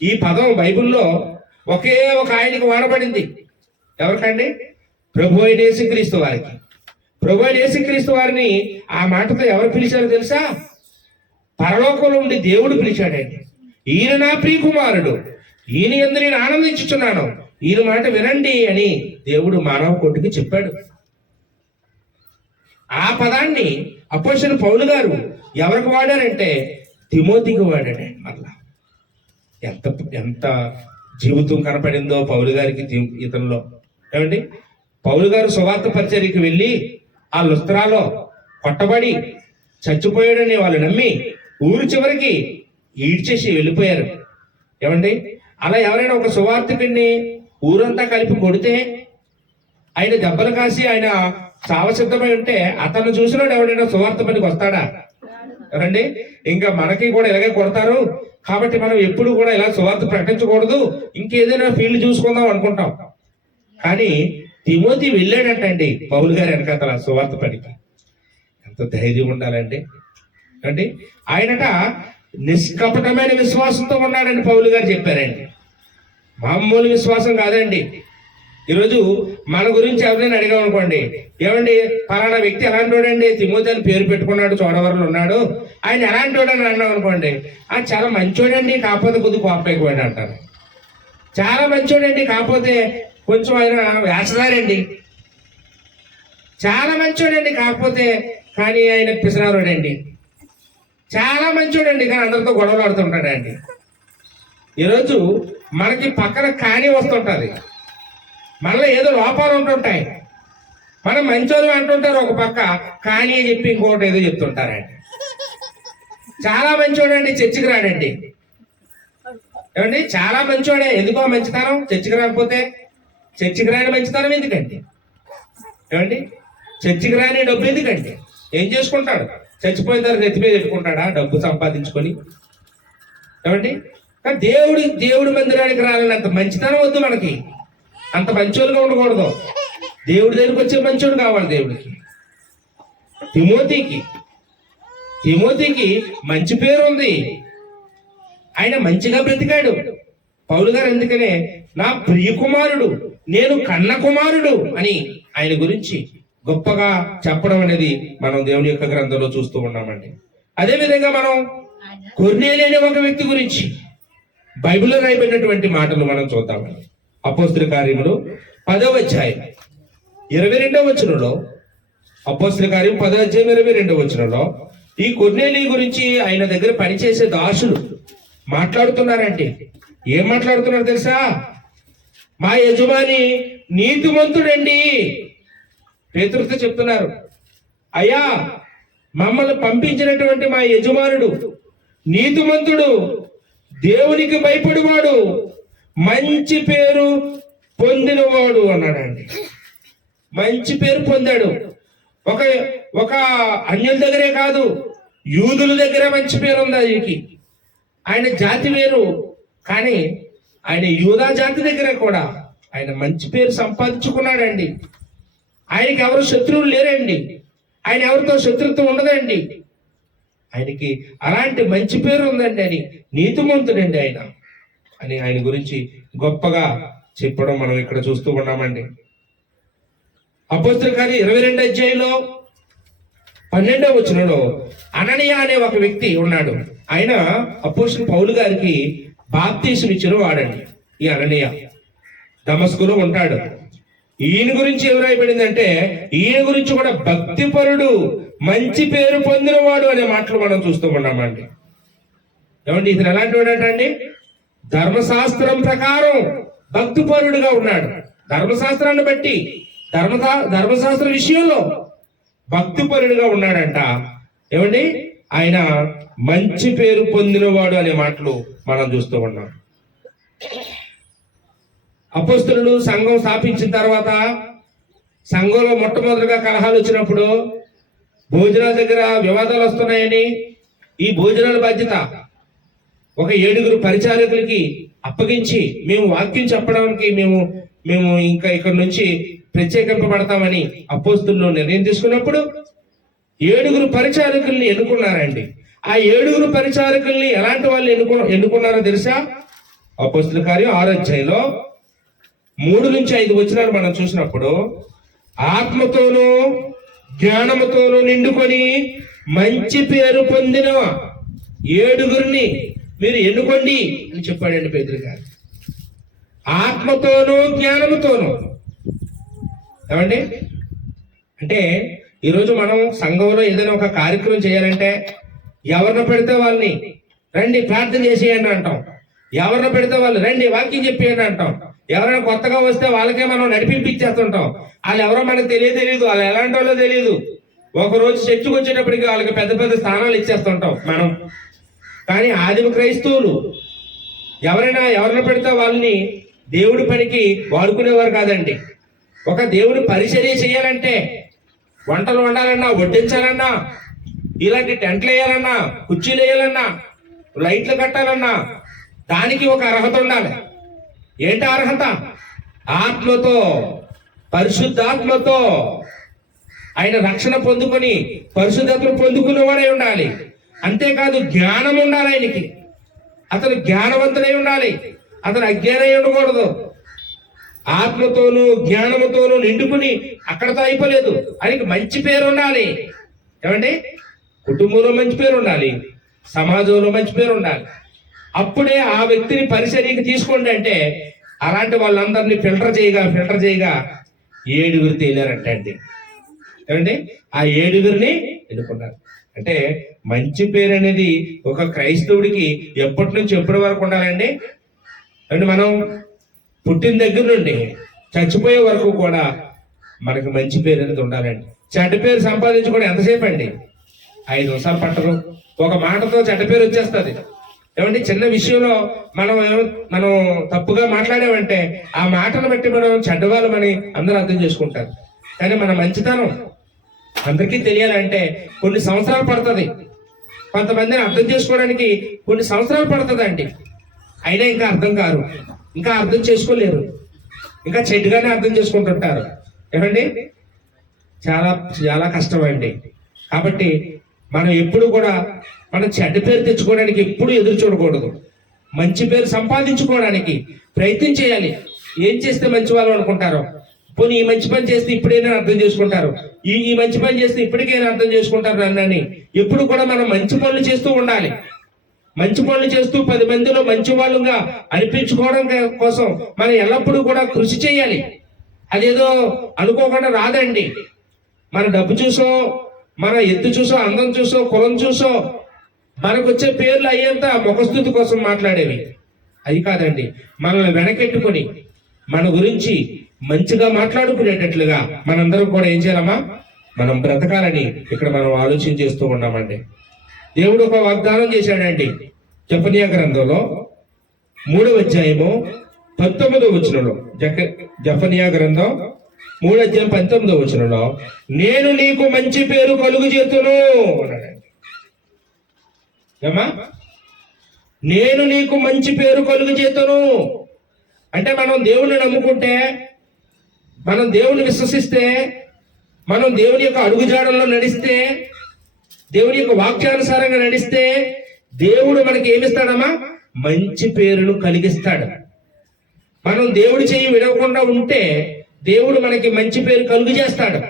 ఈ పదం బైబిల్లో ఒకే ఒక ఆయనకి వాడబడింది. ఎవరికండి? ప్రభు అయిన యేసుక్రీస్తు వారికి. ప్రభు అయిన యేసుక్రీస్తు వారిని ఆ మాటతో ఎవరు పిలిచారో తెలుసా? పరలోకంలో ఉండి దేవుడు పిలిచాడండి. ఈయన నా ప్రియ కుమారుడు, ఈయన యందు నేను ఆనందించుచున్నాను, ఈయన మాట వినండి అని దేవుడు మానవ కోటికి చెప్పాడు. ఆ పదాన్ని అపోస్తలుడు పౌలు గారు ఎవరికి వాడారంటే తిమోతికి వాడాడు. మళ్ళా ఎంత జీవితం కనపడిందో పౌలు గారికి ఇతనిలో. ఏమండి, పౌలు గారు సువార్త పరిచర్యకి వెళ్ళి ఆ లుస్త్రాలో కొట్టబడి చచ్చిపోయాడని వాళ్ళు నమ్మి ఊరు చివరికి ఈడ్చేసి వెళ్ళిపోయారు. ఏమండి, అలా ఎవరైనా ఒక సువార్తికుడిని ఊరంతా కలిపి కొడితే ఆయన దెబ్బలు కాసి ఆయన సావసిద్ధమై ఉంటే అతను చూసినాడు ఎవరైనా సువార్త పనికి వస్తాడా? ఎవరండి, ఇంకా మనకి కూడా ఇలాగే కొడతారు కాబట్టి మనం ఎప్పుడు కూడా ఇలా సువార్త ప్రకటించకూడదు, ఇంకేదైనా ఫీల్డ్ చూసుకుందాం అనుకుంటాం. కానీ తిమోతి వెళ్ళాడటండి పౌలు గారి వెనకాతల సువార్త పనికి. ఎంత ధైర్యం ఉండాలండి అండి. ఆయనట నిష్కపటమైన విశ్వాసంతో ఉన్నాడని పౌలు గారు చెప్పారండి. మామూలు విశ్వాసం కాదండి. ఈరోజు మన గురించి ఎవరైనా అడిగాం అనుకోండి, ఏమండి పలానా వ్యక్తి ఎలాంటి వాడండి, తిమోతి అని పేరు పెట్టుకున్నాడు, చోడవరంలో ఉన్నాడు, ఆయన ఎలాంటి వాడని అన్నాం అనుకోండి, చాలా మంచోడండి కాకపోతే కొద్దిగా కోపం ఎక్కువండి అంటారు. చాలా మంచోడండి కాకపోతే కొంచెం ఆయన వేసదారండి. చాలా మంచోడండి కాకపోతే కానీ ఆయన పిసినారుడండి. చాలా మంచోడండి కానీ అందరితో గొడవలు ఆడుతుంటాడండి. ఈరోజు మనకి పక్కన కానీ వస్తుంటుంది, మళ్ళీ ఏదో లోపాలు ఉంటుంటాయి. మనం మంచోళ్ళు అంటుంటారు ఒక పక్క, కానీ అని చెప్పి ఇంకోటి ఏదో చెప్తుంటారండి. చాలా మంచోడండి చర్చికి రాడండి. ఏమండి, చాలా మంచోడే, ఎందుకో మంచితనం చర్చికి రాకపోతే? చర్చికి రాని మంచితనం ఎందుకండి? ఏమండి, చర్చికి రాని డబ్బు ఎందుకండి? ఏం చేసుకుంటాడు? చచ్చిపోయిన తర్వాత నెత్తి మీద పెట్టుకుంటాడా డబ్బు సంపాదించుకొని? ఏమండి, దేవుడి మందిరానికి రాలేనంత మంచితనం వద్దు మనకి, అంత మంచోళ్ళుగా ఉండకూడదు. దేవుడి దగ్గరికి వచ్చే మంచోడు కావాలి దేవుడికి. తిమోతికి మంచి పేరు ఉంది, ఆయన మంచిగా బ్రతికాడు. పౌలు గారు అందుకనే నా ప్రియ కుమారుడు, నేను కన్న కుమారుడు అని ఆయన గురించి గొప్పగా చెప్పడం అనేది మనం దేవుని యొక్క గ్రంథంలో చూస్తూ ఉన్నామండి. అదేవిధంగా మనం కొర్నేలి అనే ఒక వ్యక్తి గురించి బైబిల్లో రాయబడినటువంటి మాటలు మనం చూద్దామండి. అపోస్తలుల కార్యములు 10వ అధ్యాయం 22వ వచనంలో, అపోస్తలుల కార్యం 10వ అధ్యాయం 22వ వచనంలో ఈ కొర్నేలి గురించి ఆయన దగ్గర పనిచేసే దాసులు మాట్లాడుతున్నారంటే ఏం మాట్లాడుతున్నారు తెలుసా? మా యజమాని నీతిమంతుడండి. పేతురుతో చెప్తున్నారు, అయ్యా మమ్మల్ని పంపించినటువంటి మా యజమానుడు నీతిమంతుడు, దేవునికి భయపడివాడు, మంచి పేరు పొందినవాడు అన్నాడండి. మంచి పేరు పొందాడు. ఒక ఒక అన్యుల దగ్గరే కాదు, యూదుల దగ్గర మంచి పేరు ఉంది ఆయనకి. ఆయన జాతి వేరు, కానీ ఆయన యూదా జాతి దగ్గర కూడా ఆయన మంచి పేరు సంపాదించుకున్నాడండి. ఆయనకి ఎవరు శత్రువులు లేరండి, ఆయన ఎవరితో శత్రుత్వం ఉండదండి. ఆయనకి అలాంటి మంచి పేరు ఉందండి అని, నీతిమంతుడండి ఆయన అని ఆయన గురించి గొప్పగా చెప్పడం మనం ఇక్కడ చూస్తూ ఉన్నామండి. అపోస్తలుల కార్యం 22వ అధ్యాయంలో 12వ వచనంలో అననీయ అనే ఒక వ్యక్తి ఉన్నాడు. ఆయన అపోస్తలుడు పౌలు గారికి బాప్తీసం ఇచ్చిన వాడండి. ఈ అననీయ దమస్కులో ఉంటాడు. ఈయన గురించి ఏం రాయబడిందంటే, ఈయన గురించి కూడా భక్తిపరుడు, మంచి పేరు పొందినవాడు అనే మాటలు మనం చూస్తూ ఉన్నామండి. ఏమండి, ఇతను ఎలాంటి వాడటండి? ధర్మశాస్త్రం ప్రకారం భక్తిపరుడుగా ఉన్నాడు. ధర్మశాస్త్రాన్ని బట్టి ధర్మశాస్త్ర విషయంలో భక్తిపరుడుగా ఉన్నాడంట. ఏమండి, ఆయన మంచి పేరు పొందినవాడు అనే మాటలు మనం చూస్తూ ఉన్నాం. అపోస్తలులు సంఘం స్థాపించిన తర్వాత సంఘంలో మొట్టమొదటిగా కలహాలు వచ్చినప్పుడు, భోజనాల దగ్గర వివాదాలు వస్తున్నాయని ఈ భోజనాల బాధ్యత ఒక 7 పరిచారకులకి అప్పగించి, మేము వాక్యం చెప్పడానికి మేము ఇంకా ఇక్కడ నుంచి ప్రత్యేకింపబడతామని అపోస్తలులు నిర్ణయం తీసుకున్నప్పుడు 7 పరిచారకుల్ని ఎన్నుకున్నారండి. ఆ 7 పరిచారకుల్ని ఎలాంటి వాళ్ళు ఎన్నుకున్నారో తెలుసా? అపోస్తలుల కార్యం 6వ అధ్యాయంలో 3 నుంచి 5 వచనాలు మనం చూసినప్పుడు, ఆత్మతోనూ జ్ఞానముతోనూ నిండుకొని మంచి పేరు పొందిన 7 మీరు ఎన్నుకోండి అని చెప్పాడండి పేతురు గారు. ఆత్మతోనూ జ్ఞానముతోనూ. ఏమండి, అంటే ఈరోజు మనం సంఘంలో ఏదైనా ఒక కార్యక్రమం చేయాలంటే ఎవరిని పెడితే వాళ్ళని రండి ప్రార్థన చేసేయండి అంటాం. ఎవరిని పెడితే వాళ్ళు రండి వాక్యం చెప్పేయండి అంటాం. ఎవరైనా కొత్తగా వస్తే వాళ్ళకే మనం నడిపించేస్తుంటాం. వాళ్ళు ఎవరో మనకు తెలియదు, వాళ్ళు ఎలాంటి వాళ్ళో తెలియదు. ఒకరోజు చర్చకు వచ్చేటప్పటికి వాళ్ళకి పెద్ద పెద్ద స్థానాలు ఇచ్చేస్తుంటాం మనం. కానీ ఆదిమ క్రైస్తవులు ఎవరిని పెడితే వాళ్ళని దేవుడి పనికి వాడుకునేవారు కాదండి. ఒక దేవుడి పరిచర్య చేయాలంటే, వంటలు వండాలన్నా, వడ్డించాలన్నా, ఇలాంటి టెంట్లు వేయాలన్నా, కుర్చీలు వేయాలన్నా, లైట్లు కట్టాలన్నా దానికి ఒక అర్హత ఉండాలి. ఏంటి అర్హత? ఆత్మతో, పరిశుద్ధాత్మతో ఆయన రక్షణ పొందుకొని పరిశుద్ధతను పొందుకునేవాడై ఉండాలి. అంతేకాదు జ్ఞానం ఉండాలి ఆయనకి. అతను జ్ఞానవంతుడై ఉండాలి, అతను అజ్ఞానై ఉండకూడదు. ఆత్మతోనూ జ్ఞానముతోనూ నిండుకుని అక్కడతో అయిపోలేదు, ఆయనకి మంచి పేరు ఉండాలి. ఏమండి, కుటుంబంలో మంచి పేరు ఉండాలి, సమాజంలో మంచి పేరు ఉండాలి. అప్పుడే ఆ వ్యక్తిని పరిచర్యకి తీసుకోండి అంటే, అలాంటి వాళ్ళందరినీ ఫిల్టర్ చేయగా 7 తేలారంట అండి. ఏమండి, ఆ 7 ఎన్నుకున్నారు. అంటే మంచి పేరు అనేది ఒక క్రైస్తవుడికి ఎప్పటి నుంచి ఎప్పటి వరకు ఉండాలండి? అంటే మనం పుట్టిన దగ్గర నుండి చచ్చిపోయే వరకు కూడా మనకు మంచి పేరు అనేది ఉండాలండి. చెడ్డ పేరు సంపాదించుకోవడం ఎంతసేపు అండి? 5 నిమిషాలు పట్టదు. ఒక మాటతో చెడ్డ పేరు వచ్చేస్తుంది. ఏమంటే చిన్న విషయంలో మనం తప్పుగా మాట్లాడామంటే ఆ మాటను బట్టి మనం చెడ్డవాళ్ళమని అందరూ అర్థం చేసుకుంటారు. కానీ మన మంచితనం అందరికీ తెలియాలంటే కొన్ని సంవత్సరాలు పడుతుంది. కొంతమందిని అర్థం చేసుకోవడానికి కొన్ని సంవత్సరాలు పడుతుందండి. అయినా ఇంకా అర్థం కారు, ఇంకా అర్థం చేసుకోలేరు, ఇంకా చెడ్డగానే అర్థం చేసుకుంటుంటారు. ఏమండి, చాలా చాలా కష్టం అండి. కాబట్టి మనం ఎప్పుడు కూడా మనం చెడ్డ పేరు తెచ్చుకోవడానికి ఎప్పుడు ఎదురు చూడకూడదు. మంచి పేరు సంపాదించుకోవడానికి ప్రయత్నం చేయాలి. ఏం చేస్తే మంచి వాళ్ళు అనుకుంటారో, పోనీ ఈ మంచి పని చేస్తే ఇప్పుడైనా అర్థం చేసుకుంటారు, ఈ మంచి పని చేస్తే ఇప్పటికైనా అర్థం చేసుకుంటారు నన్నని ఎప్పుడు కూడా మనం మంచి పనులు చేస్తూ ఉండాలి. మంచి పనులు చేస్తూ 10 మందిలో మంచి వాళ్ళుగా అనిపించుకోవడం కోసం మనం ఎల్లప్పుడూ కూడా కృషి చేయాలి. అదేదో అనుకోకుండా రాదండి. మన డబ్బు చూసో, మన ఎత్తు చూసో, అందం చూసో, కులం చూసో మనకు వచ్చే పేర్లు అయ్యేంత ముఖస్థుతి కోసం మాట్లాడేవి అది కాదండి. మనల్ని వెనకెట్టుకొని మన గురించి మంచిగా మాట్లాడుకునేటట్లుగా మనందరం కూడా ఏం చేయాలమ్మా? మనం బ్రతకాలని ఇక్కడ మనం ఆలోచన చేస్తూ ఉన్నామండి. దేవుడు ఒక వాగ్దానం చేశాడండి. జెఫన్యా గ్రంథంలో 3వ అధ్యాయము 19వ వచనంలో, జెఫన్యా గ్రంథం 3వ అధ్యాయం 19వ వచనంలో, నేను నీకు మంచి పేరు కలుగు చేతును అన్నాడండి. ఏమా, నేను నీకు మంచి పేరు కలుగు చేతును అంటే మనం దేవుణ్ణి నమ్ముకుంటే, మనం దేవుని విశ్వసిస్తే, మనం దేవుని యొక్క అడుగుజాడల్లో నడిస్తే, దేవుని యొక్క వాక్యానుసారంగా నడిస్తే దేవుడు మనకి ఏమిస్తాడమ్మా? మంచి పేరును కలిగిస్తాడు. మనం దేవుడి చెయ్యి విడవకుండా ఉంటే దేవుడు మనకి మంచి పేరు కలుగు చేస్తాడు.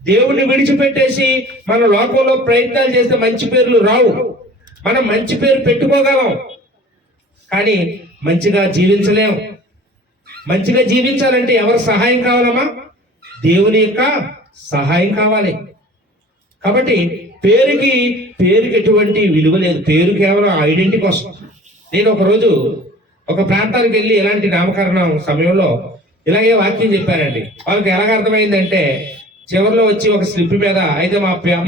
దేవుడిని విడిచిపెట్టేసి మన లోకంలో ప్రయత్నాలు చేస్తే మంచి పేర్లు రావు. మనం మంచి పేరు పెట్టుకోగలం, కానీ మంచిగా జీవించలేం. మంచిగా జీవించాలంటే ఎవరి సహాయం కావాలమ్మా? దేవుని యొక్క సహాయం కావాలి. కాబట్టి పేరుకి ఎటువంటి విలువ లేదు. పేరు కేవలం ఐడెంటిటీ కోసం. నేను ఒకరోజు ఒక ప్రాంతానికి వెళ్ళి ఇలాంటి నామకరణం సమయంలో ఇలాగే వాక్యం చెప్పానండి. వాళ్ళకి ఎలాగ అర్థమైందంటే, చివరిలో వచ్చి ఒక స్లిప్ మీద, అయితే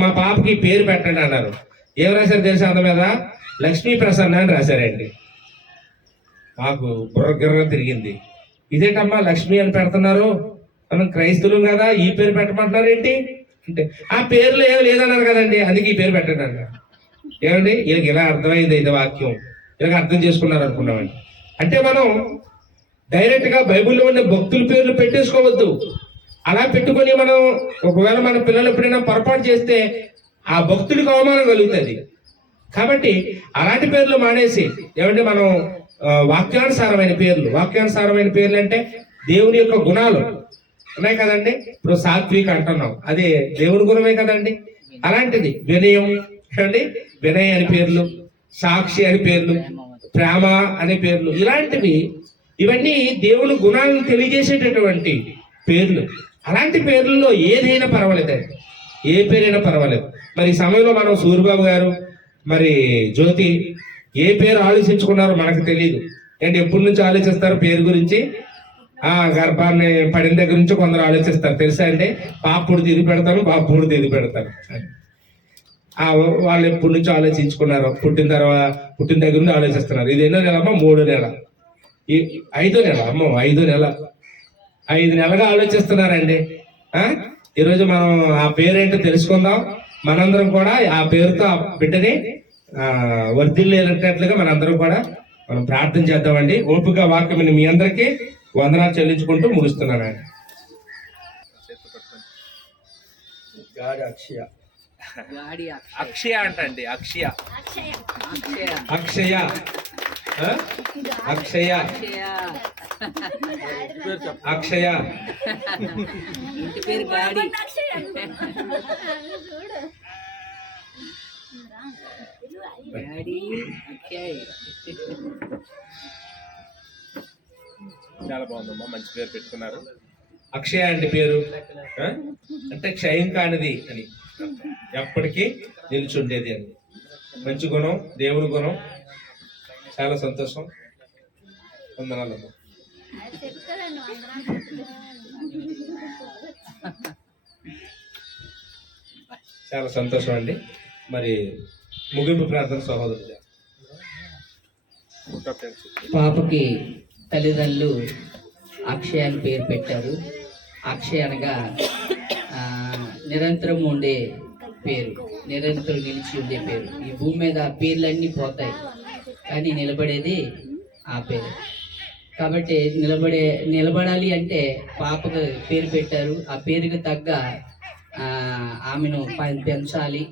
మా పాపకి పేరు పెట్టండి అన్నారు. ఏం రాశారు తెలుసా? అంత మీద లక్ష్మీ ప్రసన్న అని రాశారండి. మాకు బుర్రగిర్ర తిరిగింది. ఇదేంటమ్మా లక్ష్మి అని పెడుతున్నారు, మనం క్రైస్తవులు కదా, ఈ పేరు పెట్టమంటున్నారు ఏంటి అంటే, ఆ పేర్లు ఏం లేదన్నారు కదండి, అందుకే ఈ పేరు పెట్టండి అన్నారు. ఏమండి, వీళ్ళకి ఇలా అర్థమైంది ఇది వాక్యం, ఇలా అర్థం చేసుకున్నారు అనుకున్నామండి. అంటే మనం డైరెక్ట్ గా బైబిల్లో ఉన్న భక్తుల పేర్లు పెట్టేసుకోవద్దు. అలా పెట్టుకొని మనం ఒకవేళ మన పిల్లలు ఎప్పుడైనా పొరపాటు చేస్తే ఆ భక్తుడికి అవమానం కలుగుతుంది. కాబట్టి అలాంటి పేర్లు మానేసి, ఏమంటే మనం వాక్యానుసారమైన పేర్లు అంటే దేవుని యొక్క గుణాలు ఉన్నాయి కదండి. ఇప్పుడు సాత్విక అంటున్నాం, అదే దేవుని గుణమే కదండి. అలాంటిది వినయం, ఏమండి, వినయ్ అని పేర్లు, సాక్షి అని పేర్లు, ప్రేమ అనే పేర్లు, ఇలాంటివి, ఇవన్నీ దేవుని గుణాలను తెలియజేసేటటువంటి పేర్లు. అలాంటి పేర్లలో ఏదైనా పర్వాలేదండి, ఏ పేరైనా పర్వాలేదు. మరి ఈ సమయంలో మనం సూర్యబాబు గారు, మరి జ్యోతి ఏ పేరు ఆలోచించుకున్నారో మనకు తెలియదు. అంటే ఎప్పటి నుంచి ఆలోచిస్తారు పేరు గురించి? గర్భాన్ని పడిన దగ్గర నుంచి కొందరు ఆలోచిస్తారు, తెలుసా అంటే పాపుడు తిరిగి పెడతారు, బాపుడు తిరిగి పెడతారు. వాళ్ళు ఎప్పటి నుంచి ఆలోచించుకున్నారు? పుట్టిన దగ్గర నుంచి ఆలోచిస్తున్నారు. ఇది ఎన్నో నెల అమ్మా? 3వ నెల, 5వ నెల. అమ్మో, 5వ నెల, 5 నెలగా ఆలోచిస్తున్నారండి. ఈరోజు మనం ఆ పేరేంటో తెలుసుకుందాం. మనందరం కూడా ఆ పేరుతో ఆ బిడ్డని వర్ధిల్లేటట్లుగా మనందరం కూడా మనం ప్రార్థన చేద్దామండి. ఓపిక వాక్యం మీ అందరికీ వందనాలు చెల్లించుకుంటూ ముగిస్తున్నానండి. అక్షయ అంటండి, అక్షయ అక్షయ అక్షయ అక్షయ చాలా బాగుందమ్మా, మంచి పేరు పెట్టుకున్నారు. అక్షయ అంటే పేరు అంటే క్షయం కానిది అని, ఎప్పటికీ నిలిచుండేది అని. మంచి గుణం, దేవుని గుణం. చాలా సంతోషం. వందనాలమ్మా. చాలా సంతోషం అండి. మరి ముగింపు ప్రార్థన సహోదరుడు. పాపకి తల్లిదండ్రులు అక్షయ అని పేరు పెట్టారు. అక్షయ అనగా నిరంతరం ఉండే పేరు, నిరంతరం నిలిచి ఉండే పేరు. ఈ భూమి మీద పేర్లన్నీ పోతాయి, కానీ నిలబడేది ఆ పేరు. కాబట్టి నిలబడాలి అంటే పాపకు పేరు పెట్టారు. ఆ పేరుకి తగ్గ ఆమెను పెంచాలి.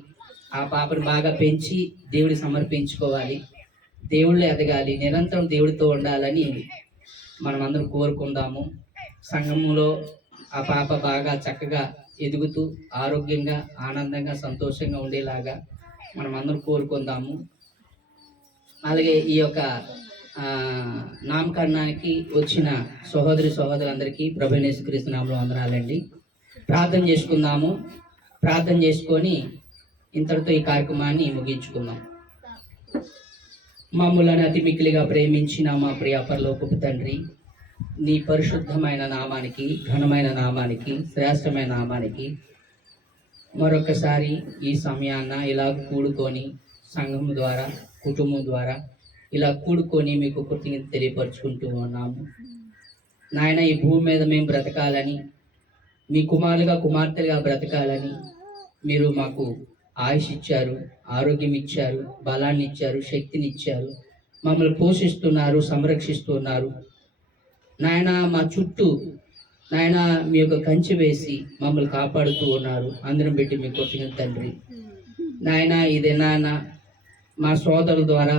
ఆ పాపను బాగా పెంచి దేవుడికి సమర్పించుకోవాలి, దేవుళ్ళు ఎదగాలి, నిరంతరం దేవుడితో ఉండాలని మనం అందరం కోరుకుందాము. సంఘములో ఆ పాప బాగా చక్కగా ఎదుగుతూ ఆరోగ్యంగా, ఆనందంగా, సంతోషంగా ఉండేలాగా మనం అందరం కోరుకుందాము. అలాగే ఈ యొక్క నామకరణానికి వచ్చిన సహోదరులందరికీ ప్రభువైన యేసుక్రీస్తు నామములో వందనాలండి. ప్రార్థన చేసుకుందాము. ప్రార్థన చేసుకొని ఇంతటితో ఈ కార్యక్రమాన్ని ముగించుకుందాం. మమ్ములను అతి మిక్కిలిగా ప్రేమించిన మా ప్రియ పరలోకపు తండ్రి, నీ పరిశుద్ధమైన నామానికి, ఘనమైన నామానికి, శ్రేష్టమైన నామానికి మరొకసారి ఈ సమయాన్న ఇలా కూడుకొని సంఘం ద్వారా, కుటుంబం ద్వారా ఇలా కూడుకొని మీకు కృతజ్ఞత తెలియపరుచుకుంటూ ఉన్నాము. నాయన, ఈ భూమి మీద మేము బ్రతకాలని, మీ కుమారులుగా కుమార్తెలుగా బ్రతకాలని మీరు మాకు ఆయుష్ ఇచ్చారు, ఆరోగ్యం ఇచ్చారు, బలాన్ని ఇచ్చారు, శక్తిని ఇచ్చారు. మమ్మల్ని పోషిస్తున్నారు, సంరక్షిస్తున్నారు. నాయన, మా చుట్టూ నాయన మీ యొక్క కంచె వేసి మమ్మల్ని కాపాడుతూ ఉన్నారు. అందరం పెట్టి మీకు కృతజ్ఞత తండ్రి. నాయన, ఇదే నాయన మా సోదరుల ద్వారా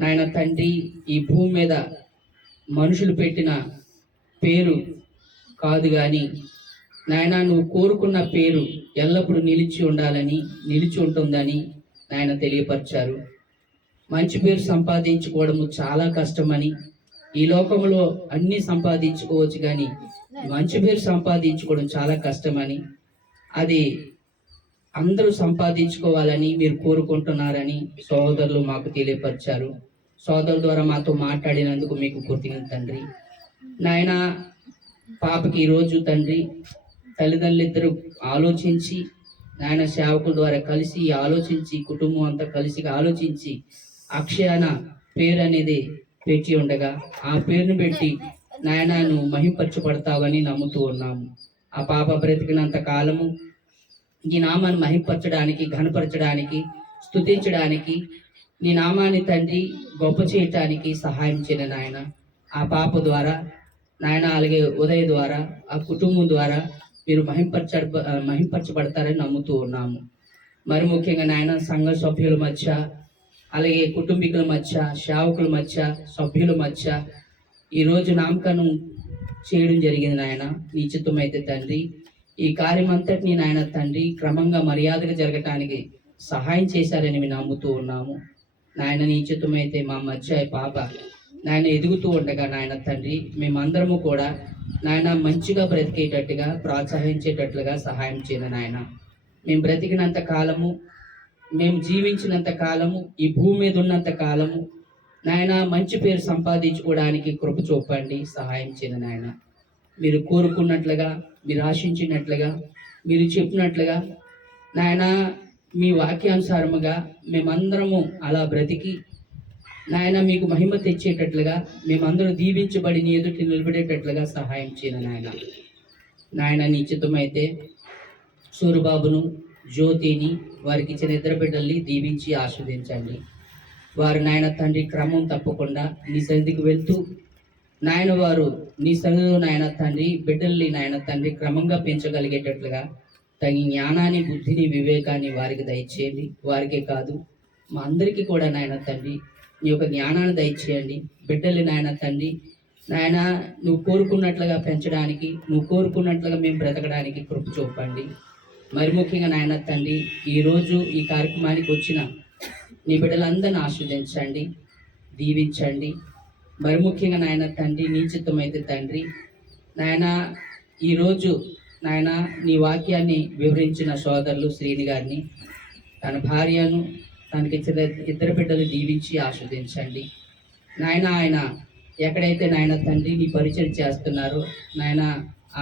నాయన తండ్రి, ఈ భూమి మీద మనుషులు పెట్టిన పేరు కాదు కానీ నాయన నువ్వు కోరుకున్న పేరు ఎల్లప్పుడూ నిలిచి ఉండాలని, నిలిచి ఉంటుందని నాయన తెలియపరిచారు. మంచి పేరు సంపాదించుకోవడము చాలా కష్టమని, ఈ లోకంలో అన్నీ సంపాదించుకోవచ్చు కానీ మంచి పేరు సంపాదించుకోవడం చాలా కష్టమని, అది అందరూ సంపాదించుకోవాలని మీరు కోరుకుంటున్నారని సోదరులు మాకు తెలియపరిచారు. సోదరుల ద్వారా మాతో మాట్లాడినందుకు మీకు కృతజ్ఞత తండ్రి. నాయన, పాపకి ఈరోజు తండ్రి తల్లిదండ్రులు ఇద్దరు ఆలోచించి నాయన సేవకుల ద్వారా కలిసి ఆలోచించి, కుటుంబం అంతా కలిసి ఆలోచించి అక్షయాన పేరు అనేది పెట్టి ఉండగా ఆ పేరును పెట్టి నాయన నువ్వు మహింపరచబడతావని నమ్ముతూ ఉన్నాము. ఆ పాప బ్రతికినంత కాలము నీ నామాన్ని మహింపరచడానికి, ఘనపరచడానికి, స్తుతించడానికి, నీ నామాన్ని తండ్రి గొప్ప చేయటానికి సహాయం చేయను నాయన. ఆ పాప ద్వారా నాయన, అలాగే ఉదయ ద్వారా, ఆ కుటుంబం ద్వారా మీరు మహింపరచబడతారని నమ్ముతూ ఉన్నాము. మరి ముఖ్యంగా నాయన, సంఘ సభ్యుల మధ్య, అలాగే కుటుంబీకుల మధ్య, సేవకుల మధ్య, సభ్యుల మధ్య ఈరోజు నామకరణం చేయడం జరిగింది నాయన. నీ చిత్తమైతే తండ్రి ఈ కార్యం అంతటినీ నాయన తండ్రి క్రమంగా మర్యాదగా జరగటానికి సహాయం చేశారని మేము నమ్ముతూ ఉన్నాము నాయన. నీ చిత్తమైతే మా మధ్య పాప నాయన ఎదుగుతూ ఉండగా నాయన తండ్రి మేమందరము కూడా నాయన మంచిగా బ్రతికేటట్టుగా, ప్రోత్సహించేటట్లుగా సహాయం చేయను నాయన. మేము బ్రతికినంత కాలము, మేము జీవించినంత కాలము, ఈ భూమి మీద ఉన్నంత కాలము నాయన మంచి పేరు సంపాదించుకోవడానికి కృప చూపండి, సహాయం చేయను నాయన. మీరు కోరుకున్నట్లుగా, మీరు ఆశించినట్లుగా, మీరు చెప్పినట్లుగా నాయన మీ వాక్యానుసారముగా మేమందరము అలా బ్రతికి నాయన మీకు మహిమ తెచ్చేటట్లుగా, మేమందరూ దీవించబడి నీ ఎదుటి నిలబడేటట్లుగా సహాయం చేయను నాయన. నాయన, నీ చిత్తమైతే సూరుబాబును, జ్యోతిని, వారికి ఇచ్చిన ఇద్దరు బిడ్డల్ని దీవించి ఆస్వాదించండి. వారు నాయన తండ్రి క్రమం తప్పకుండా నీ సన్నిధికి వెళ్తూ నాయన వారు నీ సన్నిధిలో నాయన తండ్రి బిడ్డల్ని నాయన తండ్రి క్రమంగా పెంచగలిగేటట్లుగా తగిన జ్ఞానాన్ని, బుద్ధిని, వివేకాన్ని వారికి దయచేయండి. వారికే కాదు మా అందరికీ కూడా నాయన తండ్రి నీ యొక్క జ్ఞానాన్ని దయచేయండి. బిడ్డల్ని నాయన తండ్రి నాయన నువ్వు కోరుకున్నట్లుగా పెంచడానికి, నువ్వు కోరుకున్నట్లుగా మేము బ్రతకడానికి కృప చూపండి. మరి ముఖ్యంగా నాయన తండ్రి ఈరోజు ఈ కార్యక్రమానికి వచ్చిన నీ బిడ్డలందరినీ ఆస్వాదించండి, దీవించండి. మరి ముఖ్యంగా నాయన తండ్రి నీ చిత్తమైతే తండ్రి నాయన ఈరోజు నాయన నీ వాక్యాన్ని వివరించిన సోదరులు శ్రీని గారిని, తన భార్యను, తనకి ఇద్దరు బిడ్డలు దీవించి ఆస్వాదించండి నాయన. ఆయన ఎక్కడైతే నాయన తండ్రి నీ పరిచయం చేస్తున్నారో నాయన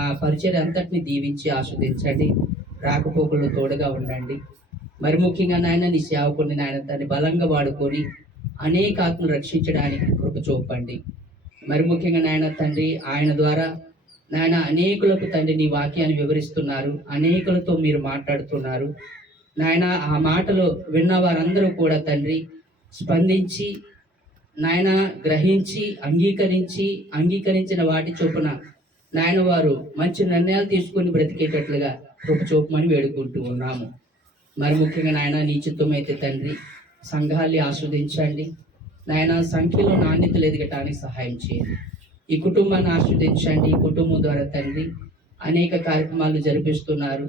ఆ పరిచయం అంతటిని దీవించి ఆస్వాదించండి. రాకపోకలు తోడుగా ఉండండి. మరి ముఖ్యంగా నాయన నీ సేవకుని నాయన దాన్ని బలంగా వాడుకొని అనేక ఆత్మలు రక్షించడానికి కృప చూపండి. మరి ముఖ్యంగా నాయన తండ్రి ఆయన ద్వారా నాయన అనేకులకు తండ్రి నీ వాక్యాన్ని వివరిస్తున్నారు, అనేకులతో మీరు మాట్లాడుతున్నారు నాయన. ఆ మాటలు విన్న వారందరూ కూడా తండ్రి స్పందించి నాయన గ్రహించి అంగీకరించిన వాటి చొప్పున నాయన వారు మంచి నిర్ణయాలు తీసుకొని బ్రతికేటట్లుగా కృప చూపమని వేడుకుంటూ ఉన్నాము. మరి ముఖ్యంగా నాయన నీ చిత్తమైతే తండ్రి సంఘాన్ని ఆస్వాదించండి నాయన. సంఖ్యలో నాణ్యతలు ఎదగటానికి సహాయం చేయండి. ఈ కుటుంబాన్ని ఆస్వాదించండి. ఈ కుటుంబం ద్వారా తండ్రి అనేక కార్యక్రమాలు జరిపిస్తున్నారు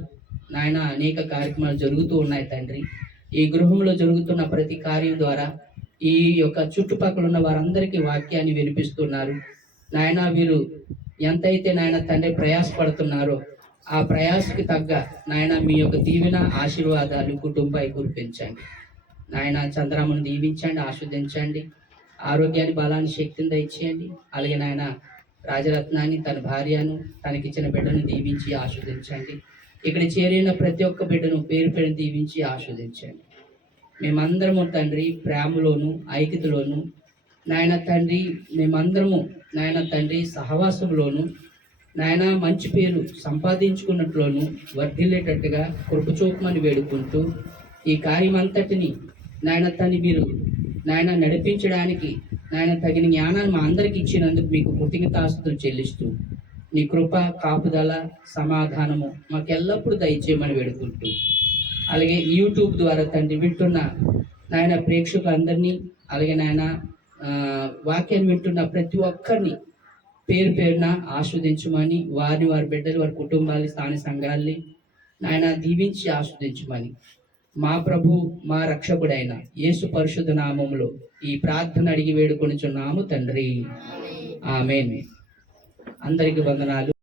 నాయన. అనేక కార్యక్రమాలు జరుగుతూ ఉన్నాయి తండ్రి. ఈ గృహంలో జరుగుతున్న ప్రతి కార్యం ద్వారా ఈ యొక్క చుట్టుపక్కల ఉన్న వారందరికీ వాక్యాన్ని వినిపిస్తున్నారు నాయన. వీరు ఎంతైతే నాయన తండ్రి ప్రయాసపడుతున్నారో ఆ ప్రయాసకి తగ్గ నాయన మీ యొక్క దీవెన, ఆశీర్వాదాలు కుటుంబై కురిపించండి నాయన. చంద్రామను దీవించండి, ఆస్వాదించండి. ఆరోగ్యాన్ని, బలాన్ని, శక్తిని దయచేయండి. అలాగే నాయన రాజరత్నాన్ని, తన భార్యను, తనకిచ్చిన బిడ్డను దీవించి ఆస్వాదించండి. ఇక్కడ చేరిన ప్రతి ఒక్క బిడ్డను పేరు పేరు దీవించి ఆస్వాదించండి. మేమందరము తండ్రి ప్రేమలోను ఐక్యతలోను నాయన తండ్రి మేమందరము నాయన తండ్రి సహవాసంలోను నాయన మంచి పేరు సంపాదించుకున్నట్లోను వర్ధిల్లేటట్టుగా కృపచూపమని వేడుకుంటూ ఈ కార్యమంతటిని నాయన తండ్రి మీరు నాయన నడిపించడానికి నాయన తగిన జ్ఞానాన్ని మా అందరికి ఇచ్చినందుకు మీకు కృతజ్ఞతాస్తుతులు చెల్లిస్తూ నీ కృప కాపుదల సమాధానము మాకు ఎల్లప్పుడూ దయచేయమని వేడుకుంటూ అలాగే యూట్యూబ్ ద్వారా తండ్రి వింటున్న నాయన ప్రేక్షకులందరినీ అలాగే నాయన వాక్యాన్ని వింటున్న ప్రతి ఒక్కరిని పేరు పేరున ఆస్వాదించమని వారి బిడ్డలు వారి కుటుంబాలు స్థానిక సంఘాల్ని నాయన దీవించి ఆస్వాదించమని మా ప్రభు మా రక్షకుడైన యేసు పరిశుద్ధ నామములో ఈ ప్రార్థన అడిగి వేడుకొనిచున్నాము తండ్రి ఆమేన్. అందరికి వందనాలు.